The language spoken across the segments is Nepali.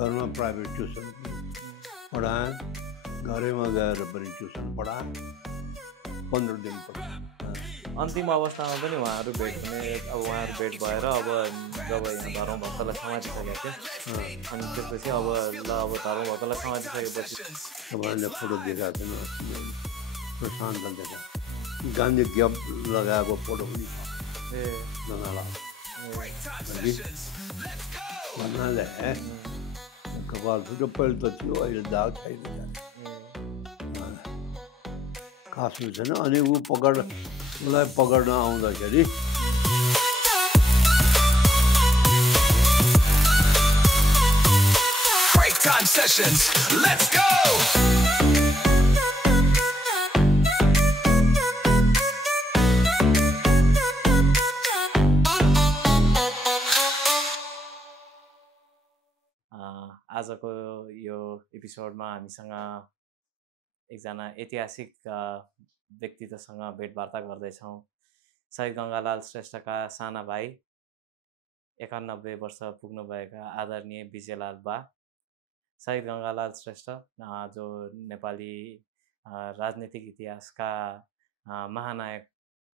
घरमा प्राइभेट ट्युसन पढाएँ, घरैमा गएर पनि ट्युसन पढाएँ 15 दिनपछि। अन्तिम अवस्थामा पनि उहाँहरू भेट हुने, अब उहाँहरू भेट भएर अब जब यहाँ धर्म भक्तलाई समातिसकेको थियो अनि त्यसपछि अब धर्म भक्तलाई समातिसकेपछि तपाईँले फोटो देखाएको थिएन, प्रशान्त देखा गान्धी ग्याप लगाएको फोटो पनि गङ्गालाल भन्नाले कपाल फुटो पहिलो त थियो, अहिले दाग छैन, खासमा छैन। अनि उसलाई पकड्न आउँदाखेरि आजको यो एपिसोडमा हामीसँग एकजना ऐतिहासिक व्यक्तित्वसँग भेटवार्ता गर्दैछौँ। शहीद गङ्गालाल श्रेष्ठका साना भाइ 91 वर्ष पुग्नुभएका आदरणीय विजयलाल बा शहीद गङ्गालाल श्रेष्ठ, जो नेपाली राजनीतिक इतिहासका महानायक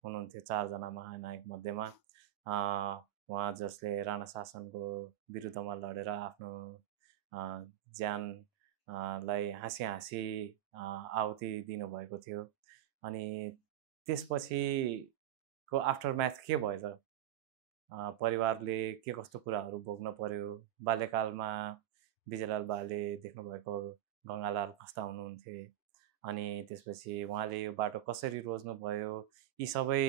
हुनुहुन्थ्यो। 4 जना महानायक मध्येमा उहाँ जसले राणा शासनको विरुद्धमा लडेर आफ्नो ज्यानलाई हाँसी आहुति दिनुभएको थियो। अनि त्यसपछिको आफ्टरम्याथ के भयो त, परिवारले के कस्तो कुराहरू भोग्न पर्यो, बाल्यकालमा विजयलाल बाले देख्नुभएको गङ्गालाल कस्ता हुनुहुन्थे, अनि त्यसपछि उहाँले यो बाटो कसरी रोज्नुभयो, यी सबै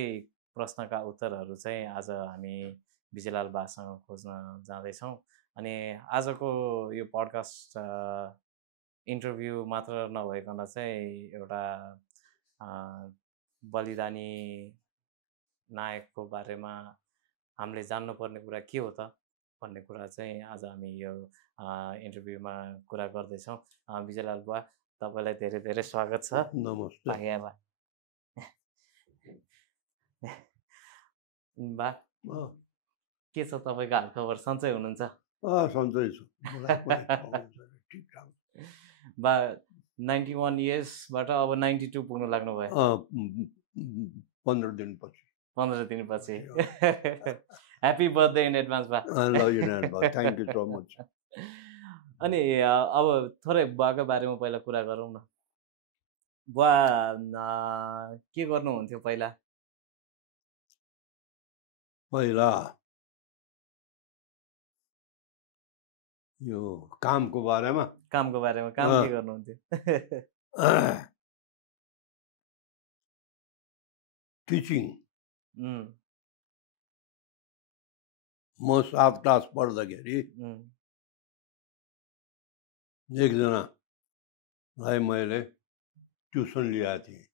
प्रश्नका उत्तरहरू चाहिँ आज हामी विजयलाल बासँग खोज्न जाँदैछौँ। अनि आजको यो पडकास्ट इन्टरभ्यू मात्र नभइकन चाहिँ एउटा बलिदानी नायकको बारेमा हामीले जान्नुपर्ने कुरा के हो त भन्ने कुरा चाहिँ आज हामी यो इन्टरभ्यूमा कुरा गर्दैछौँ। विजयलाल बा, तपाईँलाई धेरै धेरै स्वागत छ। नमस्ते बा, के छ तपाईँको हालखबर? सन्चै हुनुहुन्छ? सन्चै छु, ठिकठाक। बा 91 इयर्सबाट अब 92 पुग्नु लाग्नु भयो 15 दिनपछि। ह्याप्पी बर्थडे इन एडभान्स बा। Thank you so much. अनि अब थोरै बुवाको बारेमा पहिला कुरा गरौँ न। बुवा के गर्नुहुन्थ्यो पहिला? यो कामको बारेमा काम के गर्नुहुन्थ्यो? टिचिङ। म 7 क्लास पढ्दाखेरि एकजनालाई मैले ट्युसन लिएको थिएँ,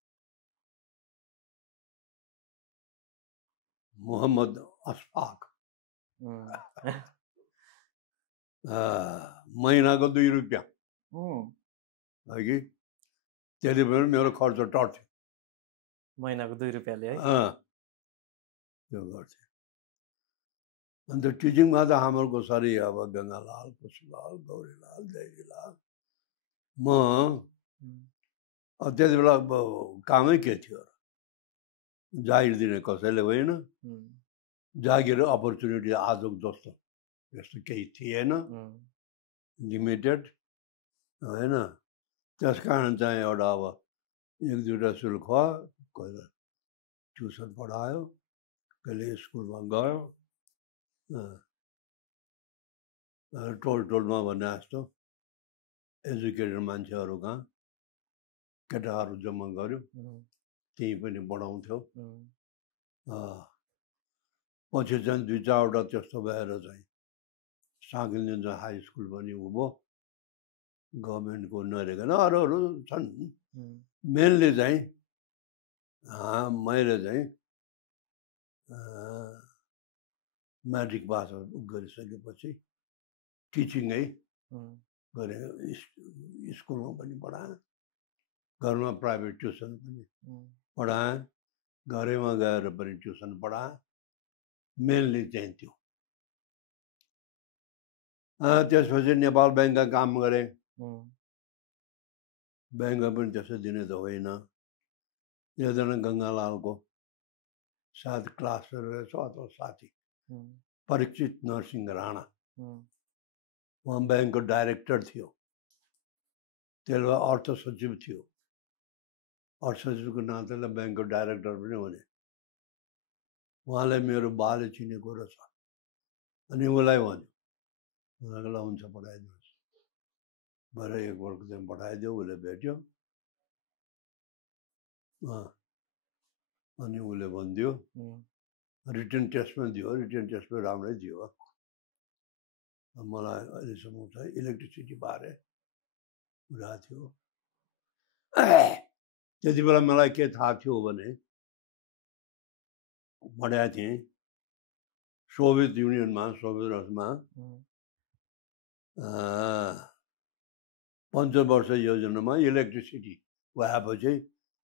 मोहम्मद अशफाक। महिनाको 2 रुपियाँ कि त्यति बेला मेरो खर्च टर्थ्यो। महिनाको 2 रुपियाँले है? त्यो गर्थ्यो। अन्त टिचिङमा त हाम्रो कसरी अब गङ्गालाल, पुष्पलाल, गौरीलाल, जयरीलाल, म त्यति बेला कामै के थियो र, जागिर दिने कसैले होइन, जागिर अपर्च्युनिटी आजको जस्तो यस्तो केही थिएन, लिमिटेड होइन। त्यस कारण चाहिँ एउटा अब 1-2 शुल्क कहिले ट्युसन पढायो, कहिले स्कुलमा गयो, टोलमा भने जस्तो एजुकेटेड मान्छेहरू कहाँ केटाहरू जम्मा गऱ्यो, त्यहीँ पनि पढाउँथ्यो। पछि चाहिँ 2-4वटा त्यस्तो भएर चाहिँ साङ्गलिन्ज हाई स्कुल पनि उभो, गभर्मेन्टको नरहेकन अरूहरू छन्। मेनली चाहिँ मैले चाहिँ म्याट्रिक पास गरिसकेपछि टिचिङै गरेँ, स्कुलमा पनि पढाएँ, घरमा प्राइभेट ट्युसन पनि पढाएँ, घरैमा गएर पनि ट्युसन पढाएँ। मेनली चाहिँ त्यो त्यसपछि नेपाल ब्याङ्कका काम गरेँ। ब्याङ्कमा पनि त्यसो दिने त होइन। एकजना गङ्गालालको साथ क्लासहरू रहेछ अथवा साथी परीक्षित नरसिंह राणा, उहाँ ब्याङ्कको डाइरेक्टर थियो, त्यसले अर्थ सचिव थियो। अर्थ सचिवको नाताले ब्याङ्कको डाइरेक्टर पनि हुने। उहाँलाई मेरो बाले चिनेको रहेछ। अनि उसलाई भन्यो, उनीहरूलाई हुन्छ पठाइदिनुहोस् भरे एक वर्ष चाहिँ पठाइदियो। उसले भेट्यो अनि उसले भनिदियो, रिटर्न टेस्टमा दियो। रिटर्न टेस्टमा राम्रै दियो। मलाई अहिलेसम्म चाहिँ इलेक्ट्रिसिटी बारे कुरा थियो। त्यति बेला मलाई के थाहा थियो भने पढाएको थिएँ सोभियत युनियनमा, सोभियत रसमा 5 वर्ष योजनामा इलेक्ट्रिसिटी भएपछि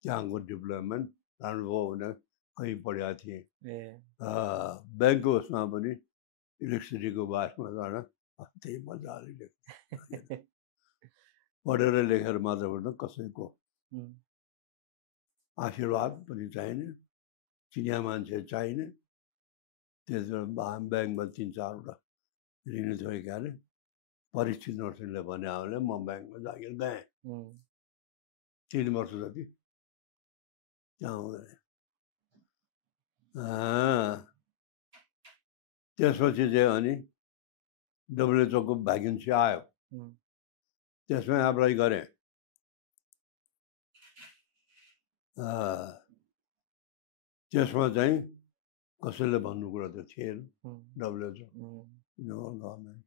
त्यहाँको डेभलपमेन्ट राम्रो भयो भने कहीँ पढाएको थिएँ। ब्याङ्कको उसमा पनि इलेक्ट्रिसिटीको बारेमा जाँदा त्यही मजाले लेख्थेँ। पढेर लेखेर मात्र पनि कसैको आशीर्वाद पनि चाहिने, चिनिया मान्छे चाहिने। त्यसमा ब्याङ्कमा 3-4वटा ऋण थियो क्यारे परीक्षित नरसिंहले भने आउने म ब्याङ्कमा जागिर गएँ। 3 वर्ष जति त्यहाँ हुँदैन। त्यसपछि चाहिँ अनि डब्लुएचओको भ्याकेन्सी आयो, त्यसमा एप्लाई गरेँ। त्यसमा चाहिँ कसैले भन्नु कुरा त थिएन। डब्लुएचओ गभर्मेन्ट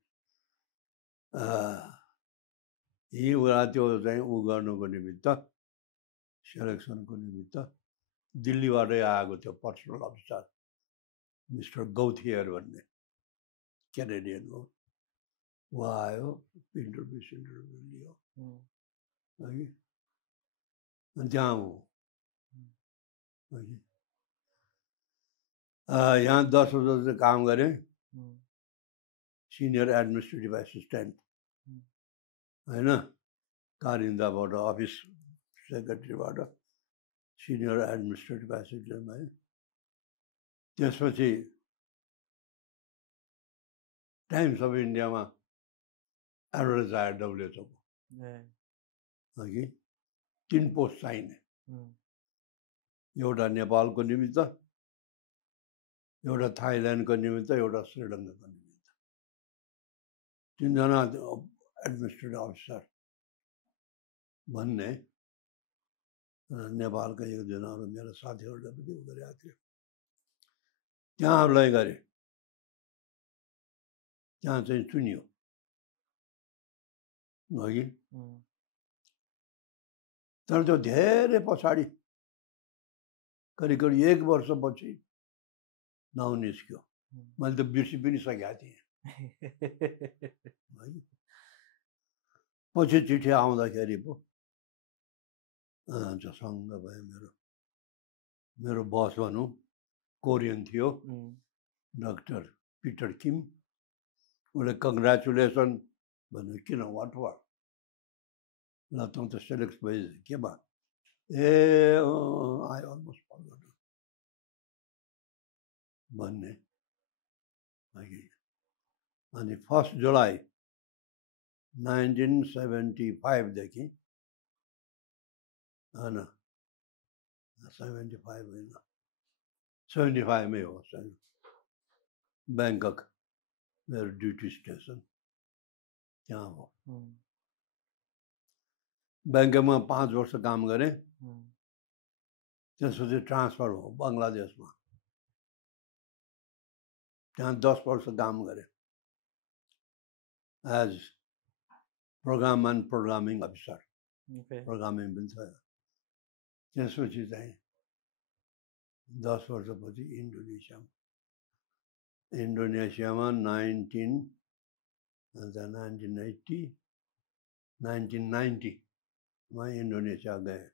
यी कुरा त्यो चाहिँ ऊ गर्नुको निमित्त, सेलेक्सनको निमित्त दिल्लीबाटै आएको थियो पर्सनल अफिसर मिस्टर गौथियर भन्ने, क्यानेडियन हो। उहाँ आयो, इन्टरभ्यू लियो है। त्यहाँ हो यहाँ 10 वर्ष चाहिँ काम गरेँ, सिनियर एडमिनिस्ट्रेटिभ एसिस्टेन्ट होइन। कारिन्दाबाट अफिस सेक्रेटरीबाट सिनियर एडमिनिस्ट्रेटिभ एसिस्टेन्ट है। त्यसपछि टाइम्स अफ इन्डियामा एडभर्टाइज आयो डब्लुएचओको कि 3 पोस्ट चाहिने, एउटा नेपालको निमित्त, एउटा थाइल्यान्डको निमित्त, एउटा श्रीलङ्काको निमित्त। 3 जना एडमिनिस्ट्रेटिभ अफिसर भन्ने नेपालका 1 जनाहरू मेरो साथीहरूले पनि गरेका थियो। त्यहाँ अप्लाई गरेँ, त्यहाँ चाहिँ चुनियो है। तर त्यो धेरै पछाडि करिब 1 वर्षपछि नाउँ निस्क्यो। मैले त बिर्सि पनि सकेको थिएँ है। पछि चिठी आउँदाखेरि पो झसङ्ग भयो। मेरो बस भनौँ कोरियन थियो, डाक्टर पिटर किम। उसले कङ्ग्रेचुलेसन भन्यो। किन वाट वाट ल त त सेलेक्ट भइस के भयो? आई अलमोस्ट फर्गट भन्ने। अनि 1 जुलाई 1975 देखि होइन, 75 होइन, 75 मै हो ब्याङ्कक मेरो ड्युटी स्टेसन त्यहाँ हो। ब्याङ्कमा 5 वर्ष काम गरेँ। त्यसपछि ट्रान्सफर हो बङ्गलादेशमा। त्यहाँ 10 वर्ष काम गरेँ as program and programming officer. Programming पनि छ। त्यसपछि चाहिँ 10 वर्षपछि इन्डोनेसियामा 1990 मा इन्डोनेसिया गएँ।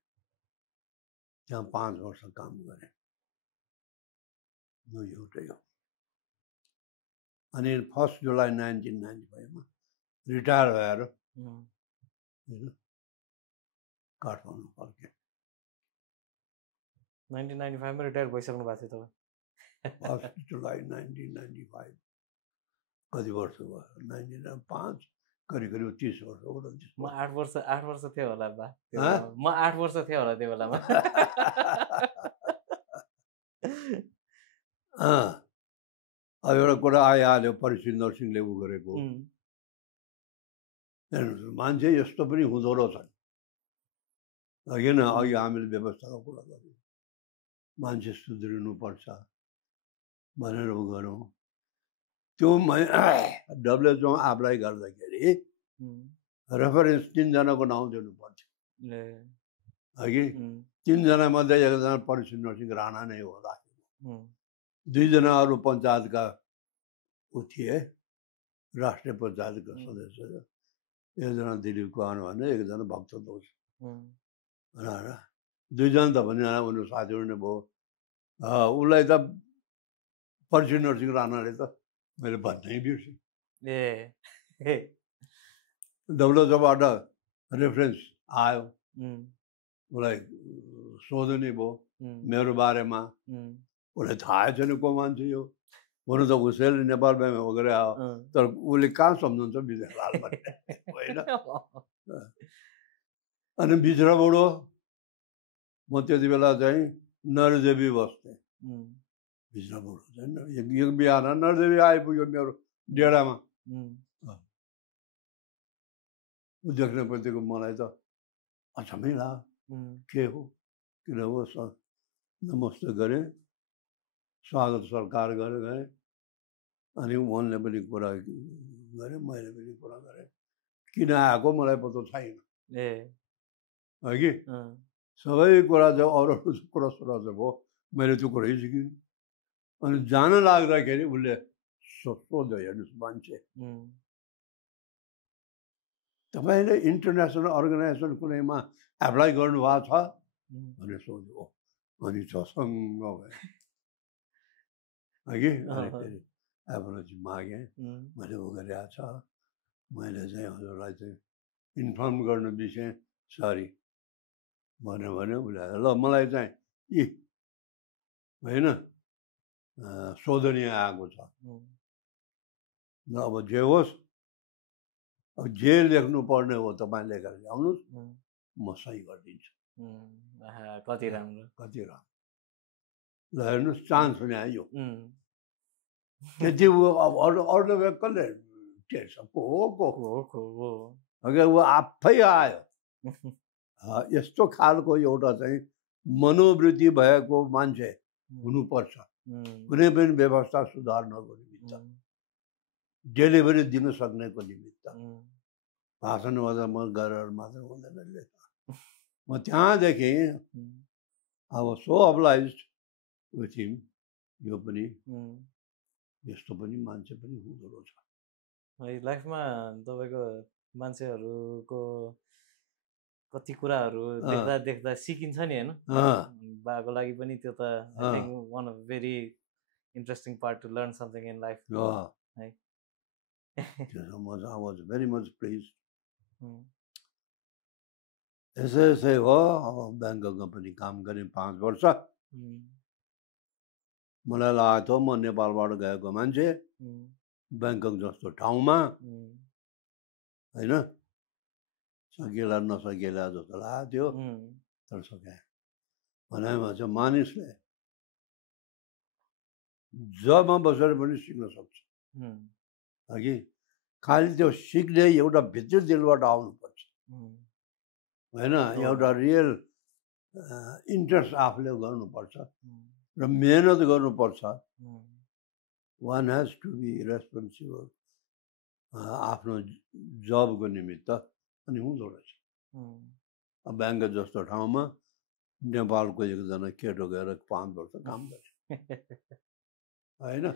त्यहाँ 5 वर्ष काम गरेँ। यो एउटै हो। अनि 1 जुलाई 1995 मा रिटायर भएर काठमाडौँ फर्केँ। 1995 मा रिटायर भइसक्नु भएको थियो तपाईँ? 1 जुलाई 1995। कति वर्ष भयो? 1995 करिब 30 वर्ष हो। म 8 वर्ष थियो होला बा। म 8 वर्ष थियो होला त्यो बेलामा। अब एउटा कुरा आइहाल्यो, परिषद नरसिंहले उ गरेको। हेर्नुहोस्, मान्छे यस्तो पनि हुँदो रहेछ होइन। अघि हामीले व्यवस्थाको कुरा गऱ्यौँ, मान्छे सुध्रिनुपर्छ भनेर उ गरौँ। त्यो WHO एप्लाई गर्दाखेरि रेफरेन्स 3 जनाको नाउँ दिनु पर्थ्यो अघि। 3 जना मध्ये एकजना परिषद नरसिंह राणा नै हो राखेको। 2 जना अरू पञ्चायतका ऊ थिए, राष्ट्रिय पञ्चायतका सदस्य। एकजना दिलीप कुमार भने, एकजना भक्त दोष। 2 जना त भने उनीहरू साथीहरू नै भयो। उसलाई त परिषद नरसिंह राणाले त मैले भन्नै बिर्सेँ। WHO रेफरेन्स आयो, उसलाई सोधनी भयो मेरो बारेमा। उसलाई थाहा छैन को मान्छे यो, हुन त उसैले नेपाल ब्याङ्कमा वगेर आयो, तर उसले कहाँ सम्झन्छ विजयलाल भन्ने होइन। अनि भित्रबाट म त्यति बेला चाहिँ नरदेवी बस्थेँ। भित्रबाट चाहिँ एक बिहान नरदेवी आइपुग्यो मेरो डेरामा। ऊ देख्ने बित्तिकै मलाई त अचम्मै लाग्यो, के हो किन हो। नमस्ते गरेँ, स्वागत सत्कार गरेँ। अनि उनले पनि कुरा गरे, मैले पनि कुरा गरेँ। किन आएको मलाई पत्तो छैन अघि। सबै कुरा चाहिँ अरू कुरा सुरा चाहिँ भयो, मैले त्यो कुरै सिकिनँ। अनि जान लाग्दाखेरि उसले सोध्यो, हेर्नुहोस् मान्छे तपाईँले इन्टरनेसनल अर्गनाइजेसन कुनैमा एप्लाई गर्नुभएको छ भनेर सोध्यो। अनि छसँग भयो अघि। अनि फेरि एपोलोजी मागेँ, मैले उ गरेको छ, मैले चाहिँ हजुरलाई चाहिँ इन्फर्म गर्नु बिर्सेँ, सरी भन्यो भने उसले ल मलाई चाहिँ यी होइन सोधनी आएको छ। ल अब जे होस्, अब जे लेख्नु पर्ने हो तपाईँ लेखेर ल्याउनुहोस्, म सही गरिदिन्छु। कति राम्रो, कति राम्रो। ल हेर्नुहोस्, चान्स पनि आयो। त्यति अब अरूले कसले टेर्छ, को हो अघि ऊ आफै आयो। यस्तो खालको एउटा चाहिँ मनोवृत्ति भएको मान्छे हुनुपर्छ कुनै पनि व्यवस्था सुधार्नको निमित्त, डेलिभरी दिन सक्नेको निमित्त। भाषणमा त म गरेर मात्र हुँदैन लेख। म त्यहाँदेखि अब सो अब्लाइज्ड विथ हिम। यो पनि यस्तो पनि मान्छे पनि हुँदो रहेछ है लाइफमा। तपाईँको मान्छेहरूको कति कुराहरू देख्दा देख्दा सिकिन्छ नि होइन। बाको लागि पनि त्यो त I think one of very interesting part to learn something in life है। I was very much pleased. यसै हो। अब ब्याङ्ककमा पनि काम गरेँ 5 वर्ष। मलाई लागेको थियो म नेपालबाट गएको मान्छे ब्याङ्कक जस्तो ठाउँमा होइन सकिएला नसकिएला जस्तो लागेको थियो, तर सकाएँ। भनेमा चाहिँ मानिसले जबमा बसेर पनि सिक्न सक्छ अघि। खालि त्यो सिक्ने एउटा भित्री दिलबाट आउनुपर्छ होइन, एउटा रियल इन्ट्रेस्ट आफूले गर्नुपर्छ र मेहनत गर्नुपर्छ। One has to be responsible आफ्नो जबको निमित्त, अनि हुँदो रहेछ। अब ब्याङ्क जस्तो ठाउँमा नेपालको एकजना केटो गएर 5 वर्ष काम गरे होइन।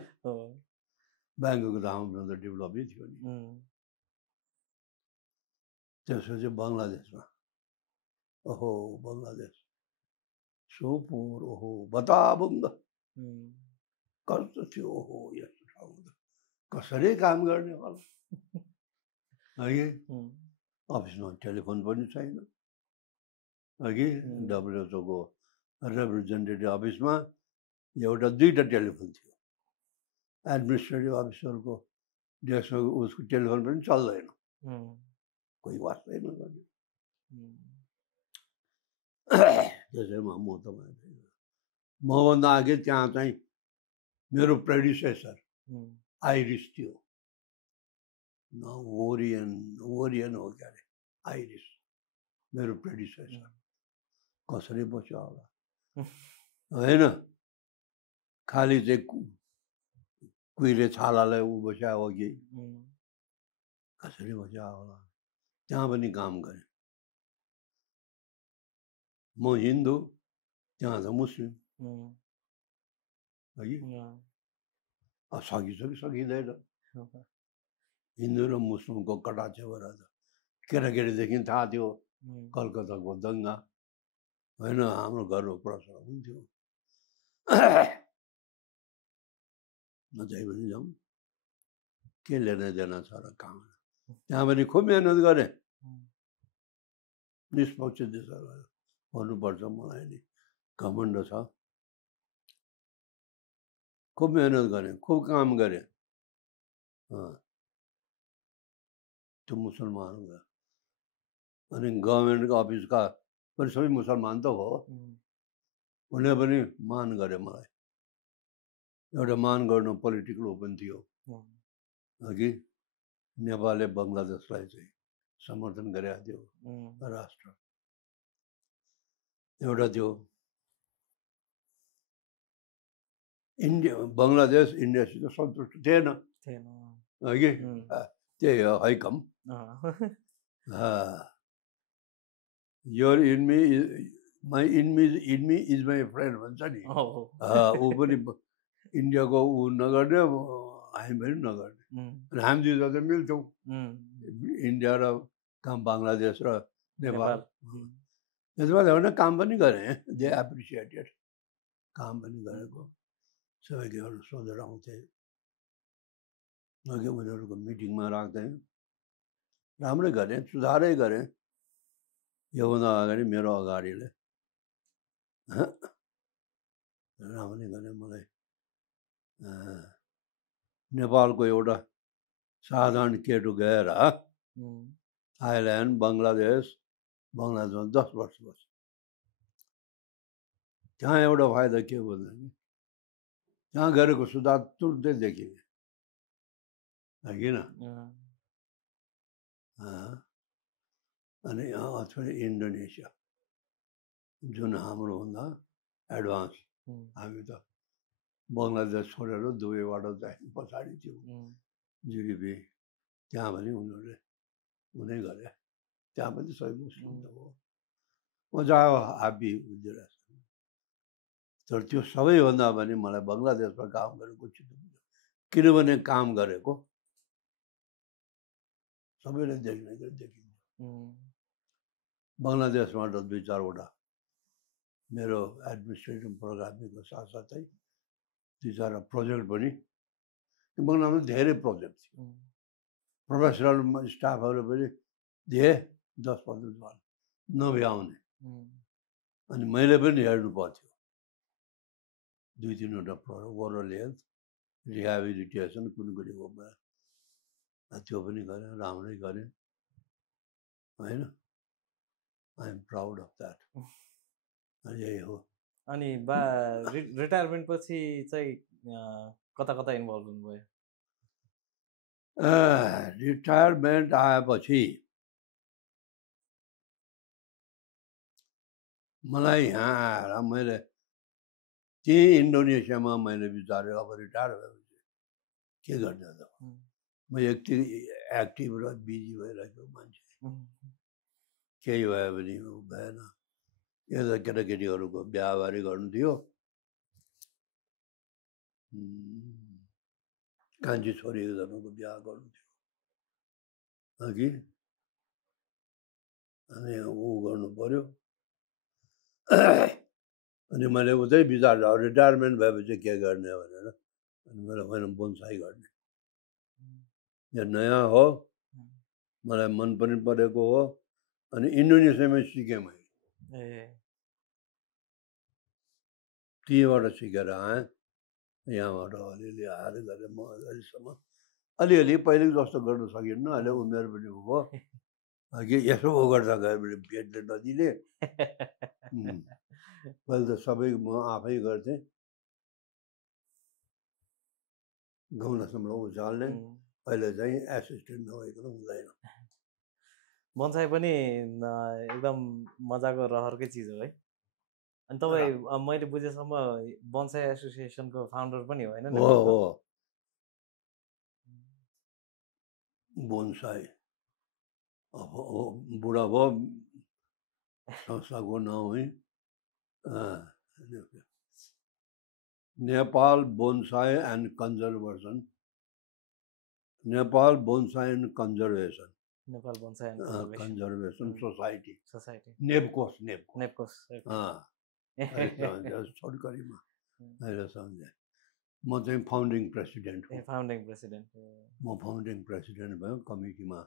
ब्याङ्कको त हाम्रो त डेभलपै थियो नि। त्यसपछि बङ्गलादेशमा, ओहो बङ्गलादेश सोपोर, ओहो बताबुङ्ग कस्तो थियो। ओहो यस्तो ठाउँ त कसरी काम गर्ने होला। अघि अफिसमा टेलिफोन पनि छैन अघि डब्लुएचओको रिप्रेजेन्टेटिभ अफिसमा एउटा दुईवटा टेलिफोन थियो एडमिनिस्ट्रेटिभ अफिसरको डेस्कमा उसको टेलिफोन पनि चल्दैन कोही वास्तै नगर्ने त्यसैमा म तपाईँ मभन्दा अघि त्यहाँ चाहिँ मेरो प्रेडिसेसर आइरिस थियो ओरियन हो क्या अरे आइरिस मेरो प्रेडिसेसर कसरी बस्यो होला होइन खालि चाहिँ कुहिरे छालालाई ऊ बस्या हो कि कसरी बस्या होला त्यहाँ पनि काम गरेँ म हिन्दू त्यहाँ त मुस्लिम है सकिँदैन हिन्दू र मुस्लिमको कटाक्षबाट त केटाकेटीदेखि थाहा थियो कलकत्ताको दङ्गा होइन हाम्रो घरको प्रश्न पनि थियो नचाहिँ पनि जाउँ के लेना देना छ र काम त्यहाँ पनि खुब मेहनत गरेँ निष्पक्ष दिशा भन्नुपर्छ मलाई नि घमण्ड छ खुब मेहनत गरेँ खुब काम गरेँ त्यो मुसलमानहरू अनि गभर्मेन्टको अफिसका पनि सबै मुसलमान त हो उनले पनि मान गरे मलाई एउटा मान गर्नु पोलिटिकल पनि थियो अघि नेपालले बङ्गलादेशलाई चाहिँ समर्थन गरेका थियो राष्ट्र एउटा थियो इन्डिया बङ्गलादेश इन्डियासित सन्तुष्ट थिएन अघि त्यही हो हैकम your enemy my enemy is my friend भन्छ नि ऊ पनि इन्डियाको ऊ नगर्ने हामी पनि नगर्ने अनि हामी दुईजना चाहिँ मिल्छौँ इन्डिया र बङ्गलादेश र नेपाल त्यसमा एउटा काम पनि गरेँ दे एप्रिसिएटेड काम पनि गरेको सबैले एउटा सोधेर आउँथे अघि उनीहरूको मिटिङमा राख्दै राम्रै गरेँ सुधारै गरेँ योभन्दा अगाडि मेरो अगाडिले राम्रै गरेँ मलाई नेपालको एउटा साधारण केटो गएर थाइल्यान्ड बङ्गलादेशमा 10 वर्ष बस्छ त्यहाँ एउटा फाइदा के भन्दाखेरि त्यहाँ गरेको सुधार तुरुन्तै देखिने होइन अनि अथवा इन्डोनेसिया जुन हाम्रो भन्दा एडभान्स हामी त बङ्गलादेश छोडेर दुबईबाट चाहिँ पछाडि थियो जिडिपी त्यहाँ पनि उनीहरूले उनै गरे त्यहाँ पनि सबै मुस्लिम त हो मजा आयो ह्याप्पी बुझिरहेको छ तर त्यो सबैभन्दा पनि मलाई बङ्गलादेशमा काम गरेको छिटो किनभने काम गरेको सबैले देखिन्छ बङ्गलादेशबाट 2-4वटा मेरो एडमिनिस्ट्रेटिभ प्रोग्रामिङको साथसाथै 2-4 प्रोजेक्ट पनि बङ्गलामा धेरै प्रोजेक्ट थियो प्रोफेसनल स्टाफहरू पनि दिए 10-15 जना नभ्याउने अनि मैले पनि हेर्नु पर्थ्यो 2-3वटा ओरल हेल्थ रिहेबिलिटेसन कुन कुनीको त्यो पनि गरेँ राम्रै गरेँ होइन I am proud of that यही हो अनि रिटायरमेन्ट पछि चाहिँ कता कता इन्भल्भ हुनुभयो रिटायरमेन्ट आएपछि मलाई यहाँ आएर मैले त्यही इन्डोनेसियामा मैले विचारेँ अब रिटायर भएपछि के गर्ने त म यति एक्टिभ र बिजी भइरहेको मान्छे केही भयो भने भएन यता केटाकेटीहरूको बिहाबारी गर्नु थियो कान्छी छोरी एकजनाको बिहा गर्नु थियो अघि अनि ऊ गर्नु पर्यो अनि मैले उतै विचार रिटायरमेन्ट भएपछि के गर्ने भनेर अनि मैले होइन बोनसाई गर्ने यो नयाँ हो मलाई मन पनि परेको हो अनि इन्डोनेसियामै सिकेँ मैले त्यहीँबाट सिकेर आएँ यहाँबाट अलिअलि आएर गरेँ म अहिलेसम्म अलिअलि पहिलेको जस्तो गर्न सकिन्न अहिले उमेर पनि भयो कि यसो गर्दा गयो भने भेट्ने नदिने पहिले त सबै म आफै गर्थेँ गाउँदासम्म उचाल्ने अहिले चाहिँ एसिस्टेन्ट नभइकन हुँदैन बोन्साई पनि एकदम मजाको रहरकै चिज हो है अनि तपाईँ मैले बुझेसम्म बोन्साई एसोसिएसनको फाउन्डर पनि हो होइन हो बोन्साई अब बुढा भयो संस्थाको नाउँ है Nepal bonsai and conservation Nepal bonsai and conservation Nepal bonsai and conservation society NEPCOS छोटकरीमा अहिले सम्झेँ म चाहिँ फाउन्डिङ प्रेसिडेन्ट हो म फाउन्डिङ प्रेसिडेन्ट भयो कमिटीमा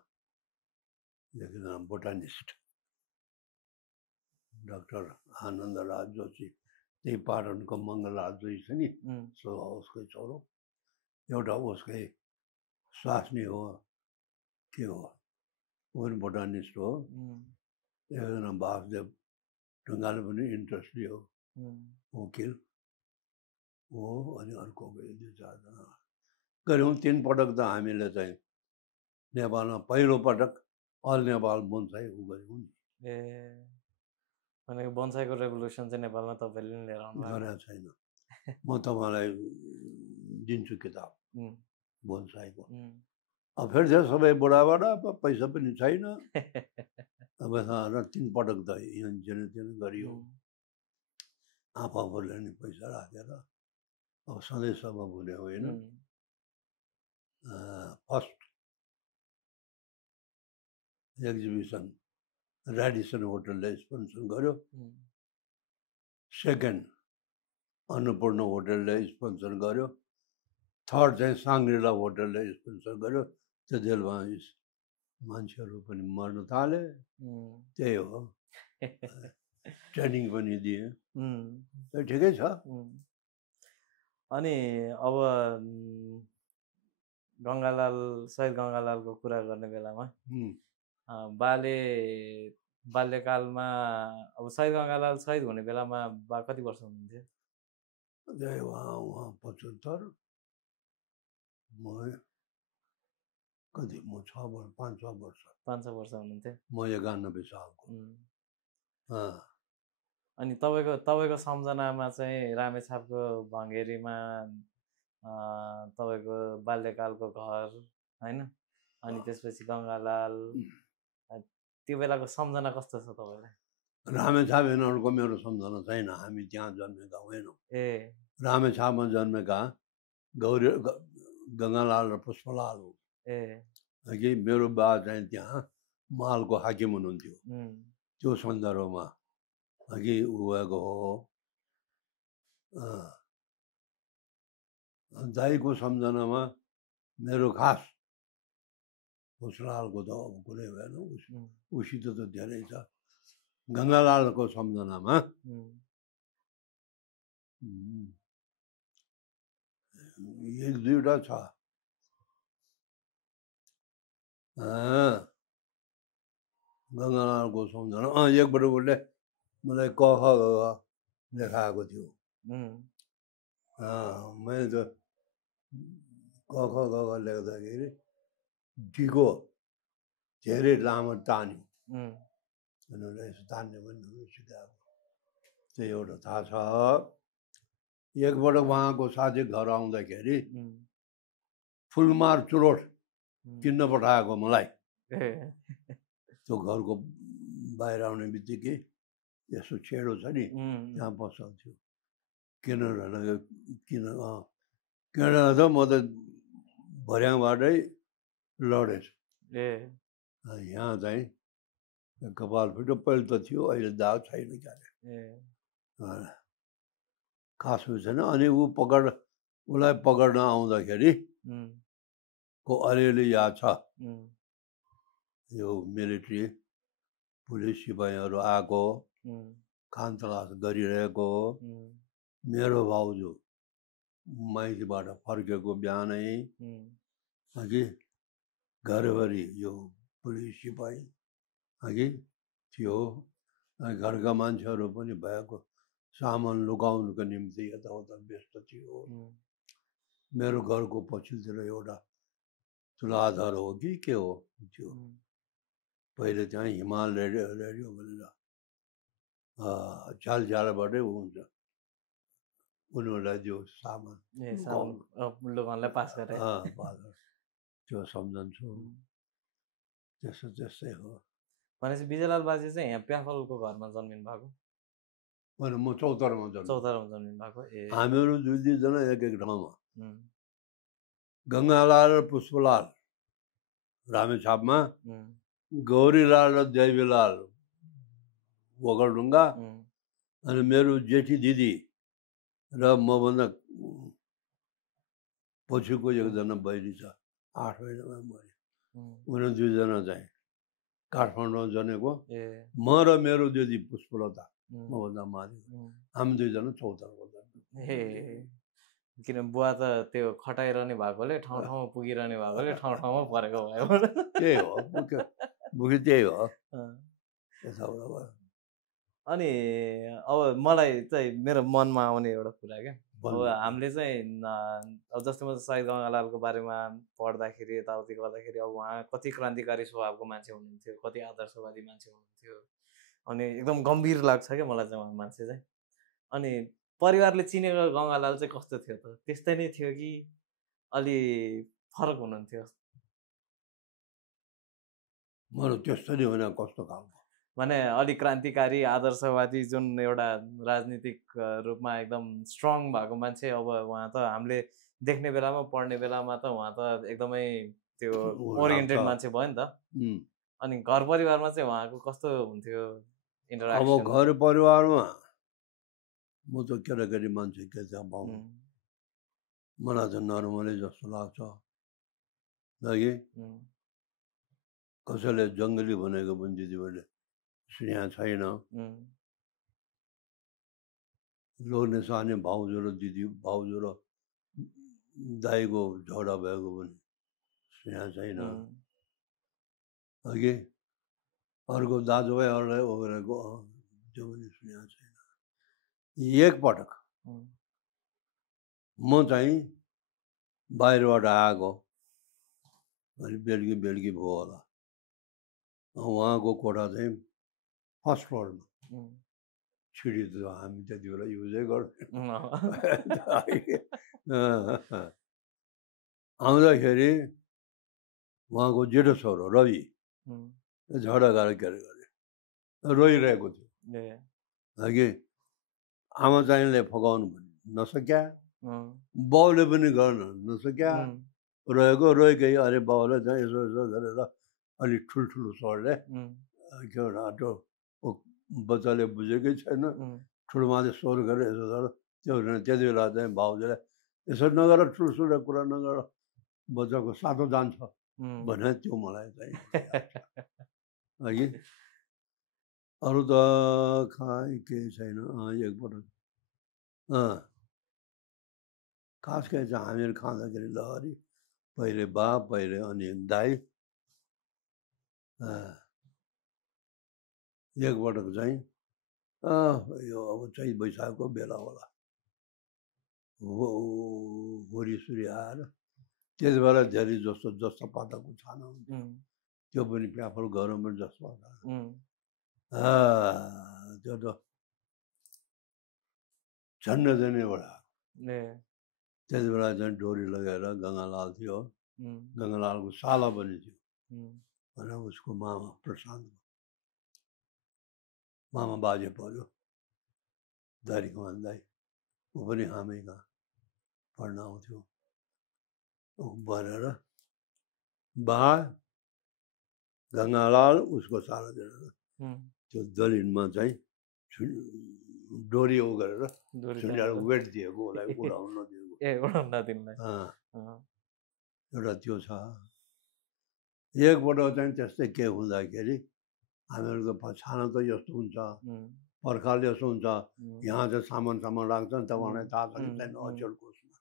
एकजना बोटानिस्ट डाक्टर आनन्दराज जोशी त्यही पाटनको मङ्गलराज जोशी छ नि सो उसकै छोरो एउटा उसकै स्वास्नी हो के हो ऊ पनि बोटानिस्ट हो एकजना वासुदेव ढुङ्गाले पनि इन्ट्रेस्ट लियो वकिल हो अनि अर्को दुई चारजना गऱ्यौँ 3 पटक त हामीले चाहिँ नेपालमा पहिलो पटक अल नेपाल बोन्साई गऱ्यौँ नि भनेको बोन्साईको रेभोल्युसन चाहिँ नेपालमा तपाईँले लिएर आउनु गरेको छैन म तपाईँलाई दिन्छु किताब बोन्साईको अब फेरि त्यो सबै बुढाबाट पैसा पनि छैन अब 3 पटक त जेन गरियो आफूले नि पैसा राखेर अब सधैँ सम्भव हुने होइन फर्स्ट एक्जिबिसन रेडिसन होटलले स्पोन्सर गर्यो सेकेन्ड अन्नपूर्ण होटलले स्पोन्सर गर्यो थर्ड चाहिँ साङ्ग्रिला होटलले स्पोन्सर गर्यो त्यतिबेला मान्छेहरू पनि मर्न थाले त्यही हो ट्रेनिङ पनि दिए ठिकै छ अनि अब गङ्गालाल शहीद गङ्गालालको कुरा गर्ने बेलामा बाल्यकालमा अब शहीद गङ्गालाल शहीद हुने बेलामा बा कति वर्ष हुनुहुन्थ्यो? उहाँ 75 म कति म 5-6 वर्ष हुनुहुन्थ्यो म 91 सालको अनि तपाईँको सम्झनामा चाहिँ रामेछापको भङ्गेरीमा तपाईँको बाल्यकालको घर होइन अनि त्यसपछि गङ्गालाल त्यो बेलाको सम्झना कस्तो छ तपाईँलाई? रामेछाप यिनीहरूको मेरो सम्झना छैन हामी त्यहाँ जन्मेका होइनौँ रामेछापमा जन्मेका गौरी गङ्गालाल र पुष्पलाल हो कि मेरो बा चाहिँ त्यहाँ मालको हाकिम हुनुहुन्थ्यो त्यो सन्दर्भमा अघि गएको हो दाईको सम्झनामा मेरो खास पुष्पलालको त अब कुरै भएन उसित त धेरै छ गङ्गालालको सम्झनामा 1-2वटा छ गङ्गालालको सम्झना एकपल्ट उसले मलाई क ख ग देखाएको थियो मैले त क ख ग लेख्दाखेरि डिको धेरै लामो तान्यो यसो तान्ने पनि सिकाएको त्यही एउटा थाहा छ एकपल्ट उहाँको साथी घर आउँदाखेरि फुलमार चुरोट किन्न पठाएको मलाई त्यो घरको बाहिर आउने बित्तिकै यसो छेडो छ नि त्यहाँ पसाउँथ्यो किन त म त भर्याङबाटै लडेछु यहाँ चाहिँ कपाल फिटो पहिले त थियो अहिले दाग छैन क्यारे खास छैन अनि उसलाई पकड्न आउँदाखेरि को अलिअलि याद छ यो मिलिट्री पुलिस सिपाहीहरू आएको खानतलास गरिरहेको मेरो भाउजू माइतीबाट फर्केको बिहानै अघि घरभरि यो पुलिस सिपाही अघि थियो। घरका मान्छेहरू पनि भएको सामान लुकाउनुको निम्ति यताउता व्यस्त थियो। मेरो घरको पछिल्तिर एउटा तुलाधार हो कि के हो त्यो पहिले त्यहाँ हिमाल रेडियो भनेर झालझालबाटै हुन्छ उनीहरूलाई त्यो सामान लुकाउनलाई पास गरे त्यो सम्झन्छु। त्यस्तो त्यस्तै हो। भनेपछि विजयलाल बाजे चाहिँ यहाँ प्याफलको घरमा जन्मिनु भएको? होइन, म चौतारामा जन्मिनु भएको। हामीहरू दुई दुईजना एक एक ठाउँमा, गङ्गालाल र पुष्पलाल रामेछापमा, गौरीलाल र देवीलाल ओखलढुङ्गा, अनि मेरो जेठी दिदी र मभन्दा पछिको एकजना बहिनी छ 8 महिनामा मऱ्यो। उनी दुईजना चाहिँ काठमाडौँमा जन्मेको। म र मेरो दिदी पुष्पलता मभन्दा माथि, हामी दुईजना चौतारामा जन्मेको। किन बुवा त त्यो खटाइरहने भएकोले ठाउँ ठाउँमा पुगिरहने भएकोले ठाउँ ठाउँमा परेको भयो। त्यही हो, मुख्य त्यही हो। अनि अब मलाई चाहिँ मेरो मनमा आउने एउटा कुरा क्या, अब हामीले चाहिँ अब जस्तै म शहीद गङ्गालालको बारेमा पढ्दाखेरि यताउति गर्दाखेरि अब उहाँ कति क्रान्तिकारी स्वभावको मान्छे हुनुहुन्थ्यो, कति आदर्शवादी मान्छे हुनुहुन्थ्यो, अनि एकदम गम्भीर लाग्छ क्या मलाई चाहिँ उहाँ मान्छे चाहिँ। अनि परिवारले चिनेको गङ्गालाल चाहिँ कस्तो थियो त? त्यस्तै नै थियो कि अलि फरक हुनुहुन्थ्यो? मलाई त्यस्तो नै होइन, कस्तो खालको माने अलिक क्रान्तिकारी आदर्शवादी जुन एउटा राजनीतिक रूपमा एकदम स्ट्रङ भएको मान्छे। अब उहाँ त हामीले देख्ने बेलामा पढ्ने बेलामा त उहाँ त एकदमै त्यो ओरिएन्टेड मान्छे भयो नि त। अनि घर परिवारमा चाहिँ उहाँको कस्तो हुन्थ्यो इन्टरेक्सन? अब घर परिवारमा म त केटाकेटी मान्छे के छ पाउनु, मलाई त नर्मलै जस्तो लाग्छ। कि कसैले जङ्गली भनेको पनि दिदीबहिनीले सुनेको छैन। लोग्ने साने भाउजू र दिदी भाउजू र दाईको झगडा भएको पनि सुनेको छैन। अघि अर्को दाजुभाइहरूलाई ओगरेको त्यो पनि सुनेको छैन। एकपटक म चाहिँ बाहिरबाट आएको, अनि बेलुकी भयो होला, उहाँको कोठा चाहिँ फर्स्ट फ्लोरमा, छिडी त हामी त्यति बेला युजै गर्थ्यौँ। आउँदाखेरि उहाँको जेठो छोरो रवि झगडा गरेर रोइरहेको थियो। कि आमा चाहिँले फकाउनु पनि नसक्या, बाउले पनि गर्न नसक्या, रोएकै। अरे बाउले चाहिँ यसो यसो गरेर अलिक ठुल्ठुलो स्वरले के भन्छ, बच्चाले बुझेकै छैन, ठुलोमाथि स्वर गरेर यसो गरेर त्यो त्यति बेला चाहिँ भाउजूले यसो नगर, ठुल्ठुलो कुरा नगर, बच्चाको सातो जान्छ भने त्यो मलाई चाहिँ अघि। अरू त केही छैन। एकपटक खास गरी चाहिँ हामीहरू खाँदाखेरि लहरी, पहिले बा, पहिले अनि दाई। एकपटक चाहिँ यो अब चैत वैशाखको बेला होला, होरीसुरी आएर त्यति बेला धेरै जस्तो पाताको छाना हुन्छ, त्यो पनि प्याफल गरौँ पनि जस्तो त्यो त झन्डै झन्डै एउटा। त्यति बेला चाहिँ डोरी लगाएर गङ्गालाल थियो, गङ्गालालको साला पनि थियो, अनि उसको मामा प्रशान्त मामा बाजे पर्यो, दारीकमान दाई, ऊ पनि हामी कहाँ पढ्न आउँथ्यो। भनेर बा गङ्गालाल उसको साला त्यो दलिनमा चाहिँ डोरी गरेर वेट दिएको, उसलाई उडाउन नदिएको। एउटा त्यो छ। एकपल्ट चाहिँ त्यस्तै के हुँदाखेरि हामीहरूको छाना त यस्तो हुन्छ, पर्खाल यस्तो हुन्छ, यहाँ चाहिँ सामान लाग्छ नि, तपाईँलाई थाहा छ कि छैन अचेलको उसमा?